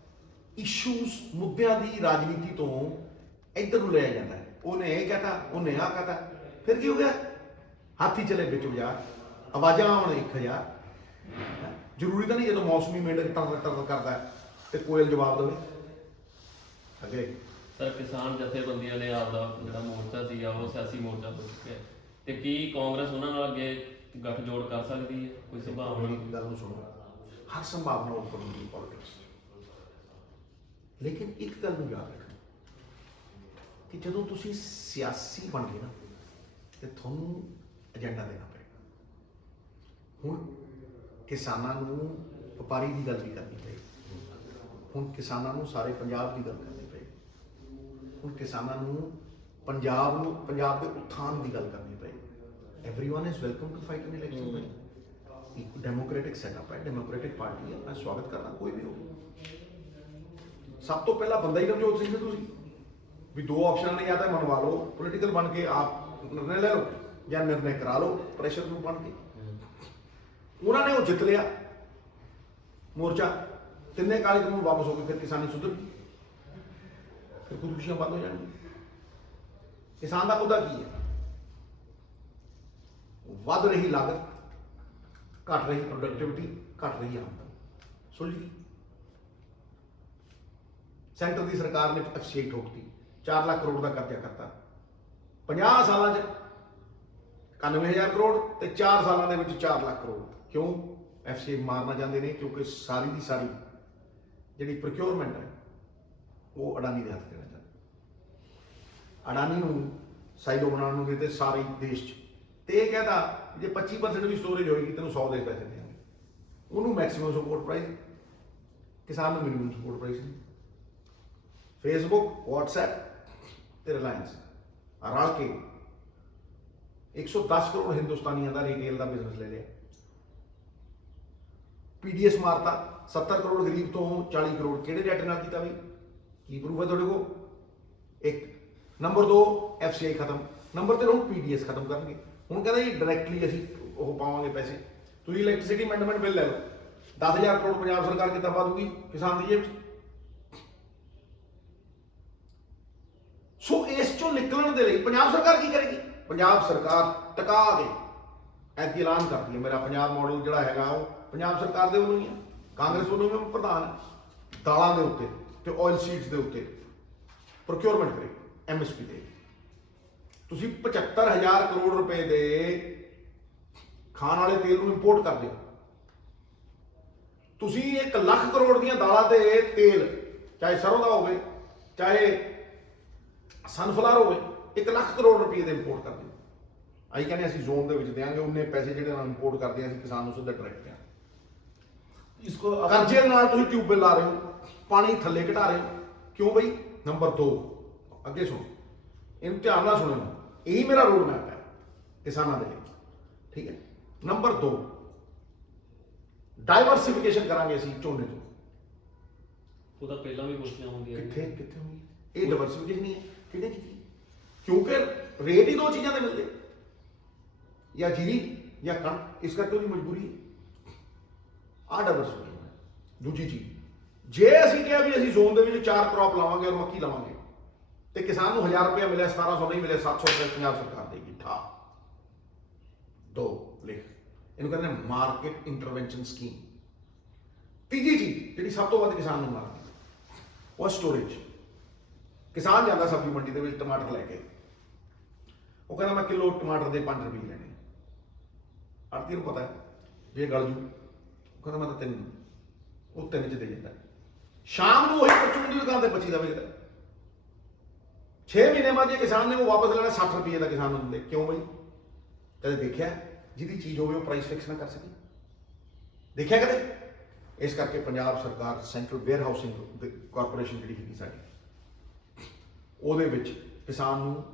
ਇਸ਼ੂਜ਼ ਮੁੱਦਿਆਂ ਦੀ ਰਾਜਨੀਤੀ ਤੋਂ ਇੱਧਰ ਨੂੰ ਲਿਆ ਜਾਂਦਾ ਹੈ। ਉਹਨੇ ਇਹ ਕਹਤਾ, ਉਹਨੇ ਆਹ ਕਹਤਾ, ਫਿਰ ਕੀ ਹੋ ਗਿਆ? ਹਾਥੀ ਚਲੇ ਵਿੱਚ ਬਾਜ਼ਾਰ, ਆਵਾਜ਼ਾਂ ਆਉਣ 1000। ਜ਼ਰੂਰੀ ਤਾਂ ਨਹੀਂ ਜਦੋਂ ਮੌਸਮੀ ਮੇਂਢਕ ਟਰ ਕਰਦਾ ਹੈ ਤੇ ਕੋਇਲ ਜਵਾਬ ਦੇਵੇ। ਅੱਗੇ ਸਰ ਕਿਸਾਨ ਜਥੇਬੰਦੀਆਂ ਨੇ ਆਪਦਾ ਜਿਹੜਾ ਮੋਰਚਾ ਸੀਗਾ ਉਹ ਸਿਆਸੀ ਮੋਰਚਾ ਬਣ ਚੁੱਕਿਆ ਹੈ, ਤੇ ਕੀ ਕਾਂਗਰਸ ਉਹਨਾਂ ਨਾਲ ਅੱਗੇ ਗੱਠਜੋੜ ਕਰ ਸਕਦੀ ਹੈ? ਕੋਈ ਸੰਭਾਵਨਾ? ਮੇਰੀ ਗੱਲ ਨੂੰ ਸੁਣੋ, ਹਰ ਸੰਭਾਵਨਾ ਉੱਪਰ ਹੁੰਦੀ ਪੋਲਿਟਿਕਸ, ਲੇਕਿਨ ਇੱਕ ਗੱਲ ਨੂੰ ਯਾਦ ਰੱਖਣਾ ਕਿ ਜਦੋਂ ਤੁਸੀਂ ਸਿਆਸੀ ਬਣ ਗਏ ਨਾ ਤੇ ਤੁਹਾਨੂੰ ਏਜੰਡਾ ਦੇਣਾ ਪਏਗਾ। ਹੁਣ ਕਿਸਾਨਾਂ ਨੂੰ ਵਪਾਰੀ ਦੀ ਗੱਲ ਵੀ ਕਰਨੀ ਪਏਗੀ, ਹੁਣ ਕਿਸਾਨਾਂ ਨੂੰ ਸਾਰੇ ਪੰਜਾਬ ਦੀ ਗੱਲ ਕਰਨੀ ਪਏਗੀ, ਹੁਣ ਕਿਸਾਨਾਂ ਨੂੰ ਪੰਜਾਬ ਦੇ ਉਥਾਨ ਦੀ ਗੱਲ ਕਰਨੀ ਪਏਗੀ। Everyone is welcome to fight in election. ਇੱਕ ਡੈਮੋਕ੍ਰੈਟਿਕ ਸੈਟਅਪ ਹੈ, ਡੈਮੋਕ੍ਰੈਟਿਕ ਪਾਰਟੀ ਹੈ, ਮੈਂ ਸਵਾਗਤ ਕਰਦਾ ਕੋਈ ਵੀ ਹੋ। ਸਭ ਤੋਂ ਪਹਿਲਾ ਬੰਦਾ ਹੀ ਨਵਜੋਤ ਸਿੰਘ ਸਿੱਧੂ ਸੀ ਵੀ ਦੋ ਆਪਸ਼ਨ ਨੇ, ਜਾਂ ਤਾਂ ਮੰਨਵਾ ਲਓ ਪੋਲੀਟੀਕਲ ਬਣ ਕੇ ਆਪ ਨਿਰਣੇ ਲੈ ਲਓ ਜਾਂ ਨਿਰਣੇ ਕਰਾ ਲਓ ਪ੍ਰੈਸ਼ਰ ਗਰੁੱਪ ਬਣ ਕੇ। ਉਹਨਾਂ ਨੇ ਉਹ ਜਿੱਤ ਲਿਆ ਮੋਰਚਾ, ਤਿੰਨੇ ਕਾਲੇ ਕਾਨੂੰਨ ਵਾਪਸ ਹੋ ਗਏ, ਫਿਰ ਕਿਸਾਨੀ ਸੁਧਰ ਗਈ, ਫਿਰ ਖੁਦਕੁਸ਼ੀਆਂ ਬੰਦ ਹੋ ਜਾਣਗੀਆਂ। ਕਿਸਾਨ ਦਾ ਮੁੱਦਾ ਕੀ ਹੈ? ਵੱਧ ਰਹੀ ਲਾਗਤ, ਘਟ ਰਹੀ ਪ੍ਰੋਡਕਟਿਵਿਟੀ, ਘਟ ਰਹੀ ਆਮਦਨ, ਸੁਲਝੀ। ਸੈਂਟਰ ਦੀ ਸਰਕਾਰ ਨੇ FCI ਠੋਕਤੀ, 4 ਲੱਖ ਕਰੋੜ ਦਾ ਕਰਜ਼ਾ ਕਰਤਾ 50 ਸਾਲਾਂ 'ਚ 91,000 ਕਰੋੜ ਤੇ 4 ਸਾਲਾਂ ਦੇ ਵਿੱਚ 4 ਲੱਖ ਕਰੋੜ। ਕਿਉਂ FCI ਮਾਰਨਾ ਚਾਹੁੰਦੇ ਨੇ? ਕਿਉਂਕਿ ਸਾਰੀ ਦੀ ਸਾਰੀ ਜਿਹੜੀ ਪ੍ਰੋਕਿਉਰਮੈਂਟ ਹੈ ਉਹ ਅਡਾਨੀ ਦੇ ਹੱਥ ਦੇਣਾ ਚਾਹੁੰਦੇ। ਅਡਾਨੀ ਨੂੰ ਸਾਈਲੋ ਬਣਾਉਣ ਨੂੰ ਦਿੱਤੇ ਸਾਰੇ ਦੇਸ਼ 'ਚ, ਤੇ ਇਹ ਕਹਿੰਦਾ ਜੇ 25% ਵੀ ਸਟੋਰੇਜ ਹੋਏਗੀ ਤੈਨੂੰ 100 ਦੇ ਪੈਸੇ ਦੇਣਗੇ। ਉਹਨੂੰ ਮੈਕਸਿਮਮ ਸਪੋਰਟ ਪ੍ਰਾਈਸ, ਕਿਸਾਨ ਨੂੰ ਮਿਨੀਮਮ ਸਪੋਰਟ ਪ੍ਰਾਈਸ ਨਹੀਂ। ਫੇਸਬੁੱਕ, WhatsApp ਤੇ ਰਿਲਾਇੰਸ ਰਲ ਕੇ 110 ਕਰੋੜ ਹਿੰਦੁਸਤਾਨੀਆਂ ਦਾ ਰੀਟੇਲ ਦਾ ਬਿਜ਼ਨਸ ਲੈ ਲਿਆ। PDS ਮਾਰਤਾ, 70 ਕਰੋੜ ਗਰੀਬ ਤੋਂ 40 ਕਰੋੜ। ਕਿਹੜੇ ਡਾਟੇ ਨਾਲ ਕੀਤਾ ਬਈ? ਕੀ ਪ੍ਰੂਫ ਹੈ ਤੁਹਾਡੇ ਕੋਲ? एक नंबर 2 FCI खत्म, नंबर 3 ਹੁਣ PDS खत्म करनगे। ਹੁਣ ਕਹਿੰਦਾ ਜੀ ਡਾਇਰੈਕਟਲੀ ਅਸੀਂ ਉਹ ਪਾਵਾਂਗੇ ਪੈਸੇ। ਤੁਸੀਂ ਇਲੈਕਟ੍ਰਿਸਿਟੀ ਅਮੈਂਡਮੈਂਟ ਬਿੱਲ ਲੈ ਲਓ, 10,000 ਕਰੋੜ ਪੰਜਾਬ ਸਰਕਾਰ ਕਿੱਦਾਂ ਪਾ ਦੂਗੀ ਕਿਸਾਨ ਦੀ ਜੇਬ 'ਚ। ਸੋ ਇਸ ਚੋਂ ਨਿਕਲਣ ਦੇ ਲਈ ਪੰਜਾਬ ਸਰਕਾਰ ਕੀ ਕਰੇਗੀ? ਪੰਜਾਬ ਸਰਕਾਰ ਟਕਾ ਕੇ ਐਤਕੀ ਐਲਾਨ ਕਰਦੀ ਹੈ ਮੇਰਾ ਪੰਜਾਬ ਮਾਡਲ ਜਿਹੜਾ ਹੈਗਾ ਉਹ ਪੰਜਾਬ ਸਰਕਾਰ ਦੇ ਵੱਲੋਂ ਹੀ ਹੈ, ਕਾਂਗਰਸ ਵੱਲੋਂ ਹੀ ਮੈਂ ਪ੍ਰਧਾਨ ਹਾਂ। ਦਾਲਾਂ ਦੇ ਉੱਤੇ ਤੇ ਆਇਲ ਸੀਡਸ ਦੇ ਉੱਤੇ ਪ੍ਰੋਕਿਉਰਮੈਂਟ ਕਰੇ, MSP ਦੇ ਤੁਸੀਂ 75,000 ਕਰੋੜ ਰੁਪਏ ਦੇ ਖਾਣ ਵਾਲੇ ਤੇਲ ਨੂੰ ਇੰਪੋਰਟ ਕਰਦੇ ਹੋ। ਤੁਸੀਂ 1 ਲੱਖ ਕਰੋੜ ਦੀਆਂ ਦਾਲਾਂ ਤੇ ਤੇਲ, ਚਾਹੇ ਸਰੋਂ ਦਾ ਹੋਵੇ ਚਾਹੇ ਸਨਫਲਾਵਰ ਹੋਵੇ, 1 ਲੱਖ ਕਰੋੜ ਰੁਪਏ ਦੇ ਇੰਪੋਰਟ ਕਰਦੇ ਹੋ। ਅਸੀਂ ਕਹਿੰਦੇ ਅਸੀਂ ਜ਼ੋਨ ਦੇ ਵਿੱਚ ਦੇਾਂਗੇ ਉਹਨੇ ਪੈਸੇ ਜਿਹੜੇ ਨਾਲ ਇੰਪੋਰਟ ਕਰਦੇ ਹਾਂ ਅਸੀਂ ਕਿਸਾਨ ਨੂੰ ਸਿੱਧਾ ਡਾਇਰੈਕਟ ਦਿਆਂਗੇ। इसको ਕਰਜ਼ੇ ਨਾਲ ਤੁਸੀਂ ਟਿਊਬਵੈਲ ਲਾ ਰਹੇ ਹੋ, ਪਾਣੀ ਥੱਲੇ ਘਟਾ ਰਹੇ ਹੋ, ਕਿਉਂ ਬਈ? ਨੰਬਰ 2 ਅੱਗੇ ਸੁਣੋ, ਇਹਨੂੰ ਧਿਆਨ ਨਾਲ ਸੁਣੋ, ਇਹੀ ਮੇਰਾ ਰੋਡ ਮੈਪ ਹੈ ਕਿਸਾਨਾਂ ਦੇ ਲਈ, ਠੀਕ ਹੈ। ਨੰਬਰ 2 ਡਾਈਵਰਸਿਫਿਕੇਸ਼ਨ ਕਰਾਂਗੇ ਅਸੀਂ ਝੋਨੇ ਤੋਂ। ਉਹ ਤਾਂ ਪਹਿਲਾਂ ਵੀ ਪੁੱਛੀਆਂ ਹੁੰਦੀਆਂ ਨੇ। ਕਿੱਥੇ ਹੋਈ? ਇਹ ਡਾਈਵਰਸਿਫਿਕੇਸ਼ਨ ਨਹੀਂ ਹੈ। ਕਿਹਨੇ ਕੀਤੀ? ਕਿਉਂਕਿ ਰੇਟ ਹੀ 2 ਚੀਜ਼ਾਂ ਦੇ ਮਿਲਦੇ, ਜਾਂ ਜੀਰੀ ਜਾਂ ਕਣਕ, ਇਸ ਕਰਕੇ ਉਹਦੀ ਮਜਬੂਰੀ ਹੈ। ਆਹ ਡਾਈਵਰਸਿਫਿਕੇਸ਼ਨ ਹੈ। ਦੂਜੀ ਚੀਜ਼, ਜੇ ਅਸੀਂ ਕਿਹਾ ਵੀ ਅਸੀਂ ਜ਼ੋਨ ਦੇ ਵਿੱਚ 4 ਕ੍ਰੌਪ ਲਾਵਾਂਗੇ ਔਰ ਮੱਕੀ ਲਾਵਾਂਗੇ ਤੇ ਕਿਸਾਨ ਨੂੰ 1000 ਰੁਪਏ ਮਿਲਿਆ, 1700 ਨਹੀਂ ਮਿਲਿਆ, 700 ਰੁਪਏ ਪੰਜਾਬ ਸਰਕਾਰ ਦੇਗੀ। ਠਾ 2 ਲਿਖ, ਇਹਨੂੰ ਕਹਿੰਦੇ ਨੇ ਮਾਰਕੀਟ ਇੰਟਰਵੈਂਸ਼ਨ ਸਕੀਮ। ਤੀਜੀ ਚੀਜ਼ ਜਿਹੜੀ ਸਭ ਤੋਂ ਵੱਧ ਕਿਸਾਨ ਨੂੰ ਮਾਰਦੀ ਉਹ ਸਟੋਰੇਜ। ਕਿਸਾਨ ਜਾਂਦਾ ਸਬਜ਼ੀ ਮੰਡੀ ਦੇ ਵਿੱਚ ਟਮਾਟਰ ਲੈ ਕੇ, ਉਹ ਕਹਿੰਦਾ ਮੈਂ ਕਿਲੋ ਟਮਾਟਰ ਦੇ 5 ਰੁਪਏ ਲੈਣੇ। ਆੜ੍ਹਤੀ ਨੂੰ ਪਤਾ ਹੈ ਜੇ ਗਲ ਜੂ, ਉਹ ਕਹਿੰਦਾ ਮੈਂ ਤਾਂ 3, ਉਹ 3 ਚ ਦੇ ਜਾਂਦਾ। ਸ਼ਾਮ ਨੂੰ ਉਹੀ ਪਰਚੂਨ ਦੀ ਦੁਕਾਨ ਤੇ ਬੱਚੀ ਦਾ ਵੇਚਦਾ। 6 ਮਹੀਨੇ ਬਾਅਦ ਜੇ ਕਿਸਾਨ ਨੇ ਉਹ ਵਾਪਸ ਲੈਣਾ 60 ਰੁਪਏ ਦਾ ਕਿਸਾਨ ਨੂੰ ਦਿੰਦੇ। ਕਿਉਂ ਬਈ? ਕਦੇ ਦੇਖਿਆ ਜਿਹਦੀ ਚੀਜ਼ ਹੋਵੇ ਉਹ ਪ੍ਰਾਈਸ ਫਿਕਸ ਨਾ ਕਰ ਸਕੇ? ਦੇਖਿਆ ਕਦੇ? ਇਸ ਕਰਕੇ ਪੰਜਾਬ ਸਰਕਾਰ ਸੈਂਟਰਲ ਵੇਅਰ ਹਾਊਸਿੰਗ ਕਾਰਪੋਰੇਸ਼ਨ ਜਿਹੜੀ ਹੈਗੀ ਸਾਡੀ, ਉਹਦੇ ਵਿੱਚ ਕਿਸਾਨ ਨੂੰ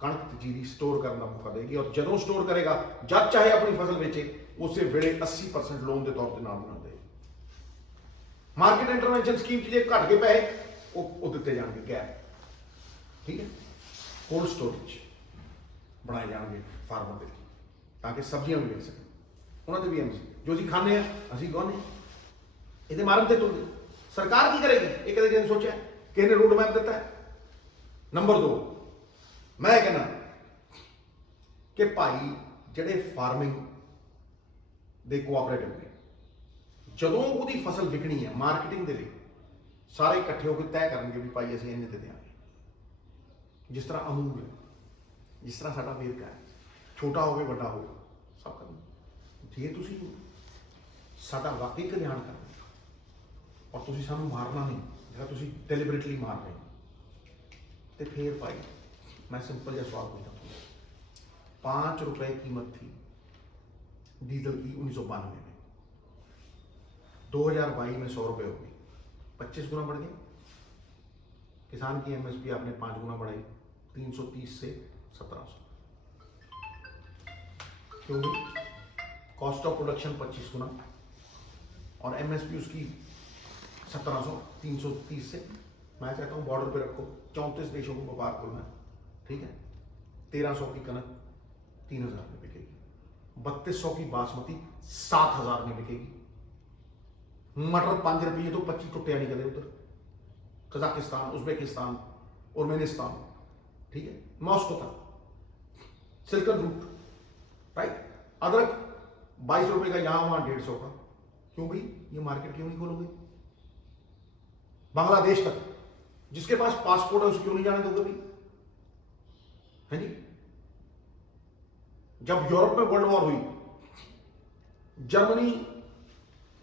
ਕਣਕ ਤੇ ਜੀਰੀ ਸਟੋਰ ਕਰਨ ਦਾ ਮੌਕਾ ਦੇਗੀ। ਔਰ ਜਦੋਂ ਸਟੋਰ ਕਰੇਗਾ, ਜਦ ਚਾਹੇ ਆਪਣੀ ਫਸਲ ਵੇਚੇ, ਉਸੇ ਵੇਲੇ 80% ਲੋਨ ਦੇ ਤੌਰ ਤੇ ਨਾਲ ਬਣਾ ਦੇ। ਮਾਰਕੀਟ ਇੰਟਰਵੈਂਸ਼ਨ ਸਕੀਮ 'ਚ ਜੇ ਘਟ ਕੇ ਪੈਸੇ ਉਹ ਦਿੱਤੇ ਜਾਣਗੇ ਗੈਪ, ਠੀਕ ਹੈ। ਕੋਲਡ ਸਟੋਰੇਜ ਬਣਾਏ ਜਾਣਗੇ ਫਾਰਮਰ ਦੇ, ਤਾਂ ਕਿ ਸਬਜ਼ੀਆਂ ਵੀ ਵੇਚ ਸਕਣ। ਉਹਨਾਂ ਦੇ ਵੀ ਐਮਸੀ ਜੋ ਅਸੀਂ ਖਾਂਦੇ ਹਾਂ ਅਸੀਂ ਗਾਉਂਦੇ, ਇਹਦੇ ਮਾਰਨ ਤੇ ਤੁਰਦੇ। ਸਰਕਾਰ ਕੀ ਕਰੇਗੀ? ਇਹ ਕਦੇ ਕਿਸੇ ਸੋਚਿਆ? ਕਿਸੇ ਨੇ ਰੋਡ ਮੈਪ ਦਿੱਤਾ ਹੈ? ਨੰਬਰ 2 ਮੈਂ ਕਹਿੰਦਾ ਕਿ ਭਾਈ ਜਿਹੜੇ ਫਾਰਮਿੰਗ ਦੇ ਕੋਆਪਰੇਟਿਵ ਨੇ, ਜਦੋਂ ਉਹਦੀ ਫਸਲ ਵਿਕਣੀ ਹੈ ਮਾਰਕੀਟਿੰਗ ਦੇ ਲਈ, ਸਾਰੇ ਇਕੱਠੇ ਹੋ ਕੇ ਤੈਅ ਕਰਨਗੇ ਵੀ ਭਾਈ ਅਸੀਂ ਇੰਨੇ ਤੇ ਦੇਵਾਂਗੇ। ਜਿਸ ਤਰ੍ਹਾਂ ਅਮੂਲ ਹੈ, ਜਿਸ ਤਰ੍ਹਾਂ ਸਾਡਾ ਵੇਰਕਾ ਹੈ, ਛੋਟਾ ਹੋਵੇ ਵੱਡਾ ਹੋਵੇ ਸਭ ਕਰਨਾ। ਜੇ ਤੁਸੀਂ ਸਾਡਾ ਵਾਕਈ ਕਲਿਆਣ ਕਰਨਾ ਔਰ ਤੁਸੀਂ ਸਾਨੂੰ ਮਾਰਨਾ ਨਹੀਂ, ਜਿਹੜਾ ਤੁਸੀਂ ਡੈਲੀਬਰੇਟਲੀ ਮਾਰ ਰਹੇ ਹੋ, ਤੇ फिर भाई मैं सिंपल जहा सवाल पूछता हूँ, 5 रुपए कीमत थी डीजल की 1992 में, 2022 में 100 रुपए हो गई, 25 गुना बढ़ गया। किसान की MSP आपने 5 गुना बढ़ाई, 330 से 1700। क्यों भाई? कॉस्ट ऑफ प्रोडक्शन 25 गुना और MSP उसकी 1700, 330 से। मैं चाहता हूँ बॉर्डर पे रखो, 34 देशों को व्यापार करना है, ठीक है। 1300 की कनक 3000 में बिकेगी, 3200 की बासमती 7000 में बिकेगी, मटर 5 रुपये तो 25 टुटिया नहीं करे उधर, कजाकिस्तान, उज्बेकिस्तान, उर्मेनिस्तान, ठीक है, मॉस्को तक सिल्कन रूट, राइट। अदरक 22 रुपए का, यहाँ वहाँ 150 का। क्यों भाई? ये मार्केट क्यों नहीं खोलोगे? बांग्लादेश तक जिसके पास पासपोर्ट है उसे क्यों नहीं जाने दोगे भाई? है जी। जब यूरोप में वर्ल्ड वॉर हुई, जर्मनी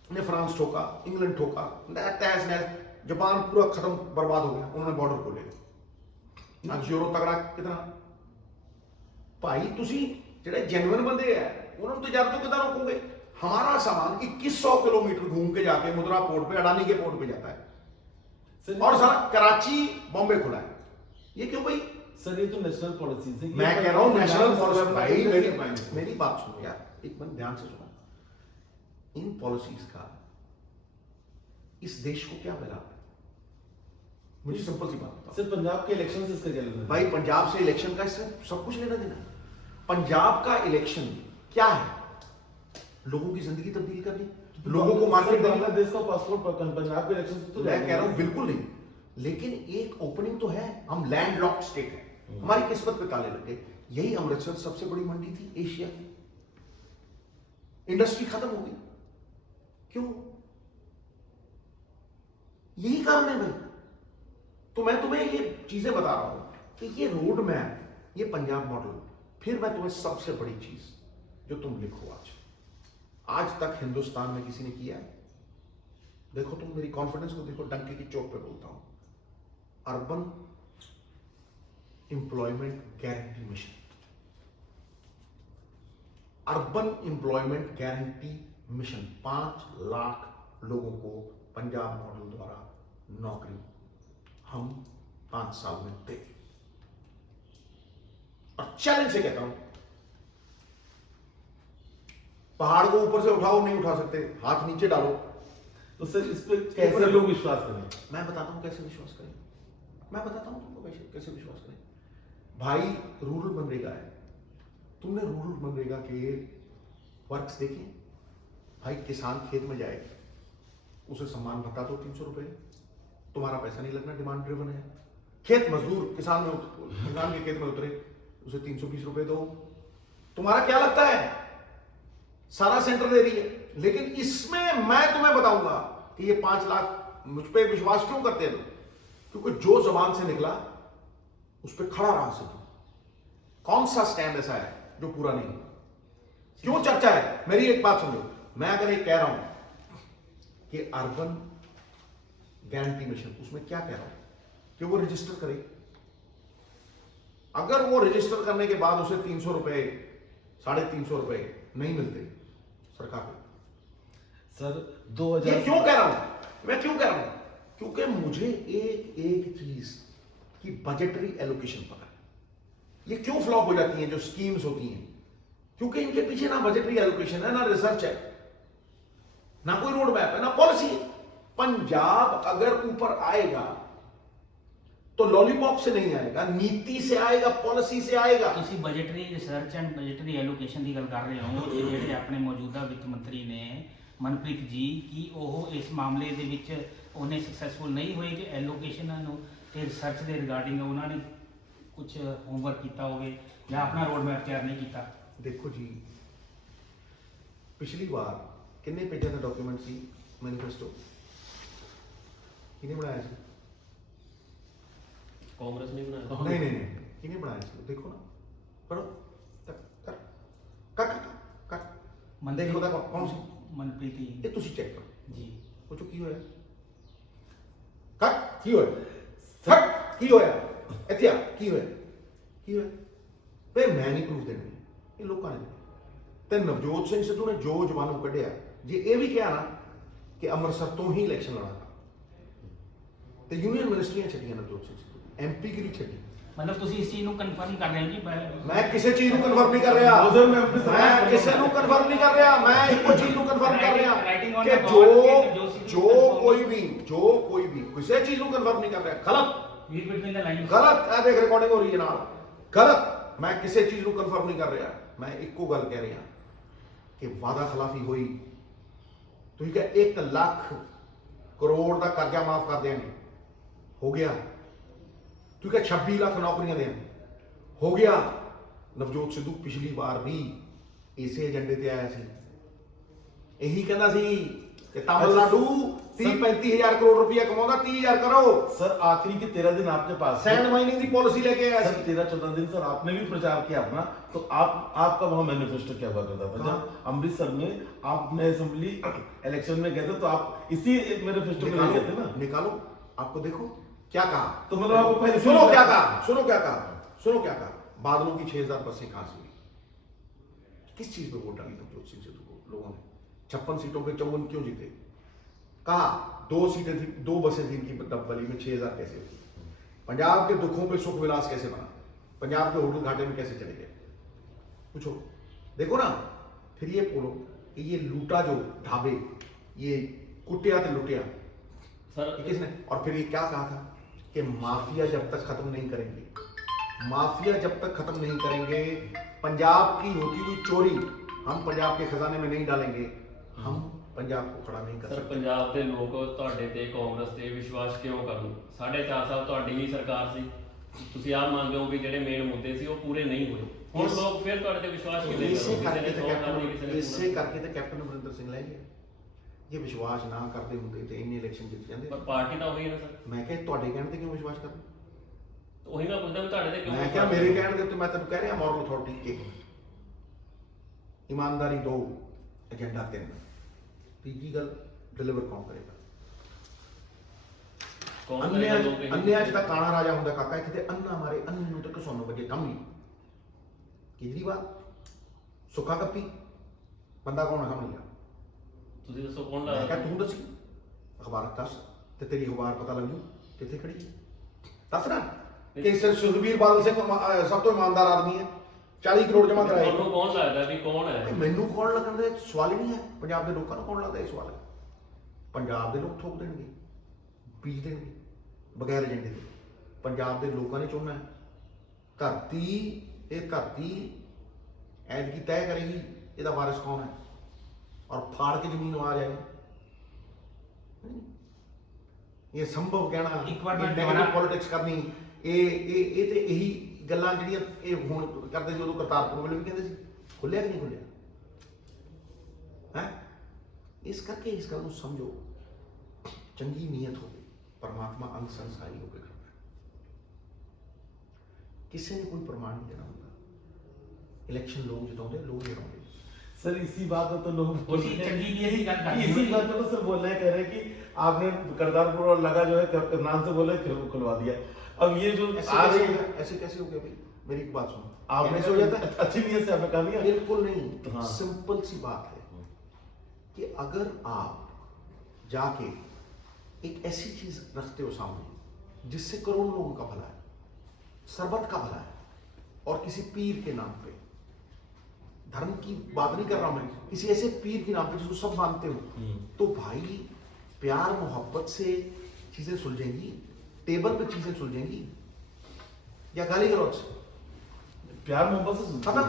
ने फ्रांस ठोका, इंग्लैंड ठोका, तहस नहस, जापान पूरा खत्म बर्बाद हो गया, उन्होंने बॉर्डर खोले। आज यूरोप तगड़ा कितना भाई, तुसी जेडे जेन्युइन बंदे है उन्होंने तो जब तो कितना रोकोगे? हमारा सामान 2100 किलोमीटर घूम के जाके मुद्रा पोर्ट पे, अडानी के पोर्ट पे जाता है, और सारा कराची बॉम्बे खुला है। ये क्यों भाई? सर ये तो नेशनल पॉलिसीज है। मैं कह रहा हूं नेशनल पॉलिसी भाई, मेरी बात सुनो यार, एक मिनट ध्यान से सुनो। इन पॉलिसीज का इस देश को क्या मिला? मुझे सिंपल सी बात बताओ। सिर्फ पंजाब के इलेक्शन से इसका क्या लेना देना? भाई पंजाब से इलेक्शन का इससे सब कुछ लेना देना। पंजाब का इलेक्शन क्या है? लोगों की जिंदगी तब्दील करनी, लोगों को मार्केट देनी। बांग्लादेश का पासपोर्ट पंजाब के इलेक्शन से तो मैं कह रहा हूं बिल्कुल नहीं, लेकिन एक ओपनिंग तो है। हम लैंड लॉक्ड स्टेट है, हमारी किस्मत पे ताले लग गए। यही अमृतसर सबसे बड़ी मंडी थी एशिया की, इंडस्ट्री खत्म हो गई। क्यों? यही कारण है भाई। तो मैं तुम्हें ये चीजें बता रहा हूं कि ये रोड मैप, ये पंजाब मॉडल, फिर मैं तुम्हें सबसे बड़ी चीज जो तुम लिखो आज तक हिंदुस्तान में किसी ने किया है? देखो तुम मेरी कॉन्फिडेंस को देखो, डंके की चोट पे बोलता हूं। Urban employment guarantee mission, urban employment guarantee mission, 5 lakh लोगों को पंजाब मॉडल द्वारा नौकरी हम 5 साल में देंगे। और चैलेंज से कहता हूं, पहाड़ को ऊपर से उठाओ, नहीं उठा सकते, हाथ नीचे डालो। तो सर इस पे कैसे लोग विश्वास करें? मैं बताता हूं कैसे विश्वास करें, मैं बताता हूं तुमको कैसे विश्वास करें। भाई रूरल मनरेगा है, तुमने रूरल मनरेगा के वर्क्स देखे? भाई किसान खेत में जाए, उसे सम्मान भत्ता दो 300 रुपए, तुम्हारा पैसा नहीं लगना, डिमांड ड्रिवन है। खेत मजदूर किसान के खेत में उतरे, उसे 320 रुपए दो। तुम्हारा क्या लगता है? सारा सेंटर दे रही है। लेकिन इसमें मैं तुम्हें बताऊंगा कि ये 5 लाख मुझ पे विश्वास क्यों करते हैं लोग? क्योंकि जो जबान से निकला उस पर खड़ा रहा सिद्धू। कौन सा स्टैंड ऐसा है जो पूरा नहीं? क्यों चर्चा है? मेरी एक बात समझो, मैं अगर एक कह रहा हूं कि अर्बन गारंटी मिशन, उसमें क्या कह रहा हूं कि वो रजिस्टर करे। अगर वो रजिस्टर करने के बाद उसे 300 रुपए, 350 रुपए नहीं मिलते सरकार को, सर ये 2000 क्यों कह रहा हूं? मैं क्यों कह रहा हूं? क्योंकि मुझे एक चीज की बजटरी एलोकेशन पता है। ये क्यों फ्लॉप हो जाती हैं जो स्कीम्स होती हैं? क्योंकि इनके पीछे ना बजटरी एलोकेशन है, ना रिसर्च है, ना कोई रोड मैप है, ना पॉलिसी है। पंजाब अगर ऊपर आएगा तो लॉलीपॉप से नहीं आएगा, नीति से आएगा, पॉलिसी से आएगा। ਤੁਸੀਂ ਬਜਟਰੀ ਰਿਸਰਚ ਐਂਡ ਬਜਟਰੀ ਐਲੋਕੇਸ਼ਨ ਦੀ ਗੱਲ ਕਰ ਰਹੇ ਹੋ ਕਿ ਜਿਹੜੇ ਆਪਣੇ ਮੌਜੂਦਾ ਵਿੱਤ ਮੰਤਰੀ ਨੇ ਮਨਪ੍ਰੀਤ ਜੀ, ਕੀ ਉਹ ਇਸ ਮਾਮਲੇ ਦੇ ਵਿੱਚ ਉਹਨੇ ਸਕਸੈਸਫੁਲ ਨਹੀਂ ਹੋਏ ਕਿ ਐਲੋਕੇਸ਼ਨ ਨੂੰ ਤੇ ਰਿਸਰਚ ਦੇ ਰਿਗਾਰਡਿੰਗ ਉਹਨਾਂ ਨੇ ਕੁਝ ਹੋਮਵਰਕ ਕੀਤਾ ਹੋਵੇ ਜਾਂ ਆਪਣਾ ਰੋਡ ਮੈਪ ਤਿਆਰ ਨਹੀਂ ਕੀਤਾ? देखो जी, पिछली बार कितने पेजों का डॉक्यूमेंट सी मैनिफेस्टो किने बनाया सी? कांग्रेस ने बनाया। नहीं किने बनाया सी? देखो ना, पढ़ो, कर कर कर ਮੰਤਰੀ देखो देखो कौन सी? ਮਨਪ੍ਰੀਤ ਜੀ ये तुसी चेक करो, ਜੀ पूछो की होया? कट की होया? फट की होया? इत्या की होया? की होया? वे मैं नहीं प्रूफ देने, ये लोगों ने ते नवजोत सिंह सिद्धू ने जो जवानों कढ़िया, जे ये भी कहा ना कि अमृतसर तो ही इलेक्शन लड़ा ते यूनियन मिनिस्ट्रियां छड्डियां नवजोत सिंह सिद्धू, एमपी की भी छड्डी। ਮਤਲਬ ਤੁਸੀਂ ਇਸ ਚੀਜ਼ ਨੂੰ ਕਨਫਰਮ ਕਰ ਰਹੇ ਹੋ ਜੀ? मैं किसी चीज को कन्फर्म नहीं कर रहा, उधर मैं अपने मैं किसी को कन्फर्म नहीं कर रहा, मैं एक चीज को कन्फर्म कर Writing रहा on कि the board, जो कोई भी किसी चीज को कन्फर्म नहीं कर रहा। गलत, रीड बिटवीन द लाइन। गलत है, देख रिकॉर्डिंग हो रही है नाल, गलत। मैं किसी चीज को कन्फर्म नहीं कर रहा, मैं एक को गल कह रहा कि वादा खिलाफी हुई तो क्या 1 लाख करोड़ का कर्जा माफ कर देंगे, हो गया। तू क्या 26 लाख नौकरियां देंगे, हो गया। नवजोत सिद्धू पिछली बार भी इसे एजेंडे ते आया सी, यही कहना सी कि तमिलनाडु 30-35 हजार करोड़ रुपया कमाਉਂਦਾ, 30,000 करो। सर आखिरी के 13 दिन आपके पास सैंड माइनिंग की पॉलिसी लेके आया सर सी। 13-14 दिन सर आपने भी प्रचार किया अपना, तो आपका वहां मैनिफेस्टो क्या हुआ करता था? जब अमृतसर में आपने असेंबली इलेक्शन में गए थे तो आप इसी मैनिफेस्टो में गए थे ना? निकालो, आपको देखो क्या कहा। तो मतलब आपको पहले सुनो क्या कहा, सुनो क्या कहा। बादलों की 6,000 बसें कहां से हुई? किस चीज पे वोट डाली नवजोत सिंह सिद्धू को लोगों ने? 56 सीटों पे 54 क्यों जीते? कहा 2 सीटें थी, 2 बसें थी इनकी डब्बली में, 6,000 कैसे हुई? पंजाब के दुखों पे सुख विलास कैसे बना? पंजाब के होटल घाटे में कैसे चले गए? पूछो, देखो ना। फिर ये बोलो कि ये लूटा जो ढाबे, ये कुटिया ते लुटिया, सर ये किसने? और फिर ये क्या कहा था कि माफिया जब तक खत्म नहीं करेंगे, माफिया जब तक खत्म नहीं करेंगे, पंजाब की होती हुई चोरी हम पंजाब के खजाने में नहीं डालेंगे, हम पंजाब को खड़ा नहीं कर ਸਰ सकते। ਪੰਜਾਬ ਦੇ ਲੋਕ ਤੁਹਾਡੇ ਤੇ ਕਾਂਗਰਸ ਤੇ ਵਿਸ਼ਵਾਸ ਕਿਉਂ ਕਰਨ? 4.5 ਸਾਲ ਤੁਹਾਡੀ ਹੀ ਸਰਕਾਰ ਸੀ, ਤੁਸੀਂ ਆਪ ਮੰਨਦੇ ਹੋ ਵੀ ਜਿਹੜੇ ਮੇਨ ਮੁੱਦੇ ਸੀ ਉਹ ਪੂਰੇ ਨਹੀਂ ਹੋਏ, ਹੁਣ ਇਸ- ਲੋਕ ਫਿਰ ਤੁਹਾਡੇ ਤੇ ਵਿਸ਼ਵਾਸ ਕਿਵੇਂ ਇਸੇ ਕਰਨਗੇ? ਕਰਕੇ ਕਿਸੇ ਤੇ ਨੇ 100 ਕੰਮ ਨਹੀਂ, ਕਿਸੇ ਕੈਪਟਨ ਨੇ ਇਸੇ ਪੂਰਾ। ਕਰਕੇ ਤੇ ਕੈਪਟਨ ਅਮਰਿੰਦਰ ਸਿੰਘ ਲੈ ਗਏ। ਜੇ ਵਿਸ਼ਵਾਸ ਨਾ ਕਰਦੇ ਹੁੰਦੇ ਤੇ ਇੰਨੇ ਇਲੈਕਸ਼ਨ ਜਿੱਤ ਜਾਂਦੇ। ਪਰ ਪਾਰਟੀ ਤਾਂ ਉਹੀ ਹੈ ਨਾ ਸਰ, ਮੈਂ ਕਿਹਾ ਤੁਹਾਡੇ ਕਹਿਣ ਤੇ ਕਿਉਂ ਵਿਸ਼ਵਾਸ ਕਰਦਾ? ਉਹੀ ਮੈਂ ਪੁੱਛਦਾ ਵੀ ਤੁਹਾਡੇ ਤੇ ਕਿਉਂ ਮੈਂ ਕਿਹਾ ਵਿਸ਼ਵਾਸ ਮੇਰੇ ਕਰਨਾ? ਕਹਿਣ ਦੇ ਉੱਤੇ ਮੈਂ ਤੈਨੂੰ ਕਹਿ ਰਿਹਾ ਮੋਰਲ ਅਥਾਰਟੀ 1, ईमानदारी 2, एजेंडा 3, तीजी गल डिलीवर कौन करेगा? ਕੌਣ अन्य ਕਰੇਗਾ ਲੋਕ ਇਹ? अन्य जिदा काना राजा हुंदा काका, इत्थे ते अन्ना मारे अन्ने नूं ते घसोन वजे कम नहीं। केजरीवाल सुखा कप्पी बंदा कौन है समझ लिया? ਤੁਸੀਂ ਦੱਸੋ ਕੌਣ मैं ਲਾ क्या तू दसी अखबार दस ते तेरी अखबार पता लग जू कित्थे खड़ी है। दस ना कि सुखबीर बादल सिंह सब तो ईमानदार आदमी है, 40 करोड़ जमा कराए। ਤੁਹਾਨੂੰ ਕੌਣ ਲੱਗਦਾ ਵੀ ਕੌਣ ਹੈ? ਮੈਨੂੰ ਕੌਣ ਲੱਗਣ ਦਾ ਸਵਾਲ ਹੀ ਨਹੀਂ ਹੈ। ਪੰਜਾਬ ਦੇ ਲੋਕਾਂ ਨੂੰ ਕੌਣ ਲੱਗਦਾ ਇਹ ਸਵਾਲ ਹੈ? ਪੰਜਾਬ ਦੇ ਲੋਕ ਠੋਕ ਦੇਣਗੇ, ਬੀਜ ਦੇਣਗੇ ਬਗੈਰ ਏਜੰਡੇ ਦੇ। ਪੰਜਾਬ ਦੇ ਲੋਕਾਂ ਨੇ ਚੁਣਨਾ ਹੈ। ਇਹ ਧਰਤੀ ਐਤਕੀ ਤੈਅ ਕਰੇਗੀ ਇਹਦਾ ਵਾਰਿਸ ਕੌਣ ਹੈ, ਔਰ फाड़ के जमीन आ जाए। ये संभव कहना एक बार मैं नेगेटिव दोबारा- पॉलिटिक्स करनी ਇਹ ਤੇ ਇਹੀ ਗੱਲਾਂ ਜਿਹੜੀਆਂ ਇਹ ਹੁਣ ਕਰਦੇ ਸੀ, ਉਦੋਂ ਕਰਤਾਰਪੁਰ ਵੇਲੇ ਵੀ ਕਹਿੰਦੇ ਸੀ ਖੁੱਲਿਆ ਕਿ ਨਹੀਂ ਖੁੱਲਿਆ ਹੈ। ਇਸ ਕਰਕੇ ਇਸ ਗੱਲ ਨੂੰ ਸਮਝੋ, ਚੰਗੀ ਨੀਅਤ ਹੋਵੇ, ਪਰਮਾਤਮਾ ਅੰਗ ਸੰਸਾਰੀ ਹੋ ਕੇ ਖੜਦਾ ਹੈ। ਕਿਸੇ ਨੇ ਕੋਈ ਪ੍ਰਮਾਣ ਨਹੀਂ ਦੇਣਾ ਹੁੰਦਾ। ਇਲੈਕਸ਼ਨ ਲੋਕ ਜਿਤਾਉਂਦੇ, ਲੋਕ ਜਿਤਾਉਂਦੇ। सर इसी बात पर तो लोग बोल उसी रहे चंगी नीयत की गल हैं, करते इसी हैं। बात पर तो सर बोल रहे हैं, कह रहे हैं कि आपने करतारपुर और लगा जो है कप्तान से बोले खुलवा दिया। अब ये जो ऐसे आज कैसे हो गया? ऐसे कैसे हो गया भाई? मेरी एक बात सुनो, आपने कैसे हो जाता है? अच्छी नीयत से आपने कहा दिया। बिल्कुल नहीं। हाँ। सिंपल सी बात है कि अगर आप जाके एक ऐसी चीज रखते हो सामने जिससे करोड़ों लोगों का भला है, सरबत का भला है, और किसी पीर के नाम पे, धर्म की बात नहीं कर रहा मैं, किसी ऐसे पीर के नाम पे जिसको सब मानते हो, तो भाई प्यार मोहब्बत से चीजें सुलझेंगी, टेबल पे चीजें सुलझेंगी, या गाली गलौज से? प्यार मोहब्बत से खत्म।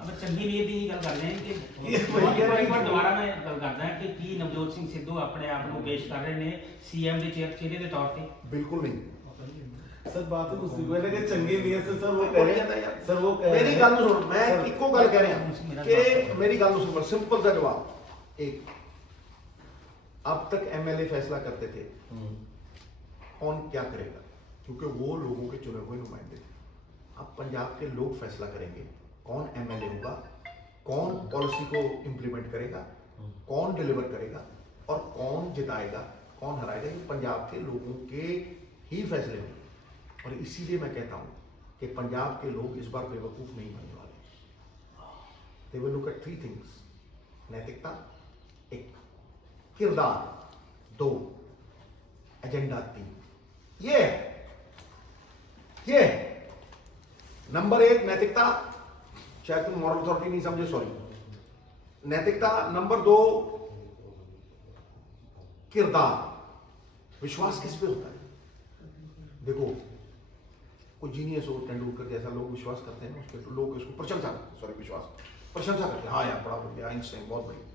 अब चंगी नीयत की गल कर रहे हैं कि ये एक बार दोबारा मैं गल करदा कि की नवजोत सिंह सिद्धू अपने आप को पेश कर रहे हैं सीएम के चेहरे के तौर पे? बिल्कुल नहीं। सर बात है दूसरी, मैंने कहा चंगी नीयत से सर वो कह रहे हैं, सर वो कह रहे मेरी हैं गल ਨੂੰ ਸੁਣ, ਮੈਂ ਇੱਕੋ ਗੱਲ ਕਹਿ ਰਿਹਾ ਕਿ मेरी गल ਨੂੰ सुन, सिंपल सा जवाब एक, अब तक एमएलए फैसला करते थे कौन क्या करेगा, क्योंकि वो लोगों के चुने हुए नुमाइंदे थे। अब पंजाब के लोग फैसला करेंगे कौन एमएलए होगा, कौन पॉलिसी को इंप्लीमेंट करेगा, कौन डिलीवर करेगा, और कौन जिताएगा, कौन हराएगा। ये पंजाब के लोगों के ही फैसले होंगे। और इसीलिए मैं कहता हूं कि पंजाब के लोग इस बार बेवकूफ नहीं बनने वाले। They will look at 3 things, नैतिकता 1, किरदार 2, एजेंडा 3। ये नंबर 1 नैतिकता, शायद तुम मॉरल अथॉरिटी नहीं समझे, सॉरी। नैतिकता। नंबर 2 किरदार, विश्वास किस पे होता है? देखो कोई जीनियस हो, तेंदुलकर जैसा लोग विश्वास करते हैं ना, उस पर लोग इसको प्रशंसा करते हैं, सॉरी विश्वास प्रशंसा करते हैं, हाँ यार बड़ा बढ़िया, आइंस्टाइन बहुत बढ़िया।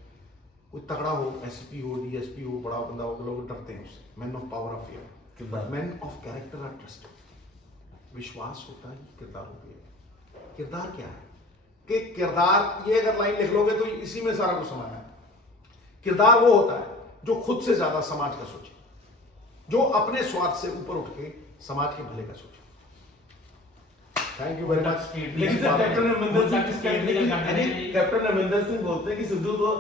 कोई तगड़ा हो, एसपी हो, डीएसपी हो, बड़ा बंदा हो, लोग डरते हैं उससे। Man of power of fear, but man of character are trusted. विश्वास होता है, किरदार होती है। किरदार क्या है कि किरदार, ये अगर लाइन लिख लोगे तो इसी में सारा कुछ समाया है। किरदार वो होता है जो खुद से ज्यादा समाज का सोचे, जो अपने स्वार्थ से ऊपर उठ के समाज के भले का सोचे। Thank you very much. लेकिन sir captain Amarinder Singh, captain Amarinder Singh बोलते हैं कि सिद्धू तो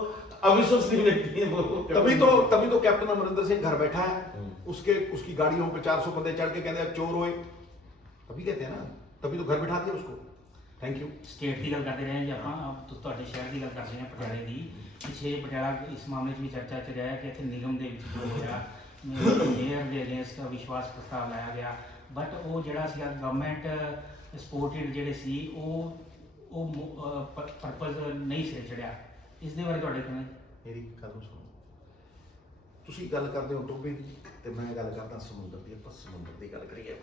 अविश्वसनीय व्यक्ति है वो। तभी तो कैप्टन अमरिंदर सिंह घर बैठा है, उसकी गाड़ियों पे 400 बंदे चढ़ के कहते हैं चोर होए, तभी कहते हैं ना, तभी तो घर बैठा दिया उसको। Thank you. स्टेट की गल करते रहे जी आप, तो ਤੁਹਾਡੇ ਸ਼ਹਿਰ ਦੀ ਗੱਲ ਕਰਦੇ ਹਾਂ ਪਟਿਆਲੇ ਦੀ। ਪਿਛੇ ਪਟਿਆਲਾ ਇਸ ਮਾਮਲੇ 'ਚ ਵੀ ਚਰਚਾ 'ਚ ਰਿਹਾ ਕਿ ਇੱਥੇ ਨਿਗਮ ਦੇ ਵਿੱਚ ਜੋ ਹੋਇਆ ਮੇਅਰ ਦੇ ਅਗੇਂਸਟ ਵਿਸ਼ਵਾਸ ਪ੍ਰਸਤਾਵ ਲਾਇਆ ਗਿਆ, ਬਟ ਉਹ ਜਿਹੜਾ ਸੀਗਾ ਗਵਰਨਮੈਂਟ ਸਪੋਰਟਡ ਜਿਹੜੇ ਸੀ ਉਹ ਪਰਪਸ ਨਹੀਂ ਸਿਰ ਚੜਿਆ। ਇਸ ਦੇ ਬਾਰੇ ਤੁਹਾਡੇ ਕਹਿਣਾ? मेरी गल सुनो, ਤੁਸੀਂ ਗੱਲ ਕਰਦੇ ਹੋ ਟੋਬੇ ਦੀ ਤੇ ਮੈਂ ਗੱਲ ਕਰਦਾ ਸਮੁੰਦਰ ਦੀ, ਆਪਾਂ ਸਮੁੰਦਰ ਦੀ ਗੱਲ ਕਰੀਏ।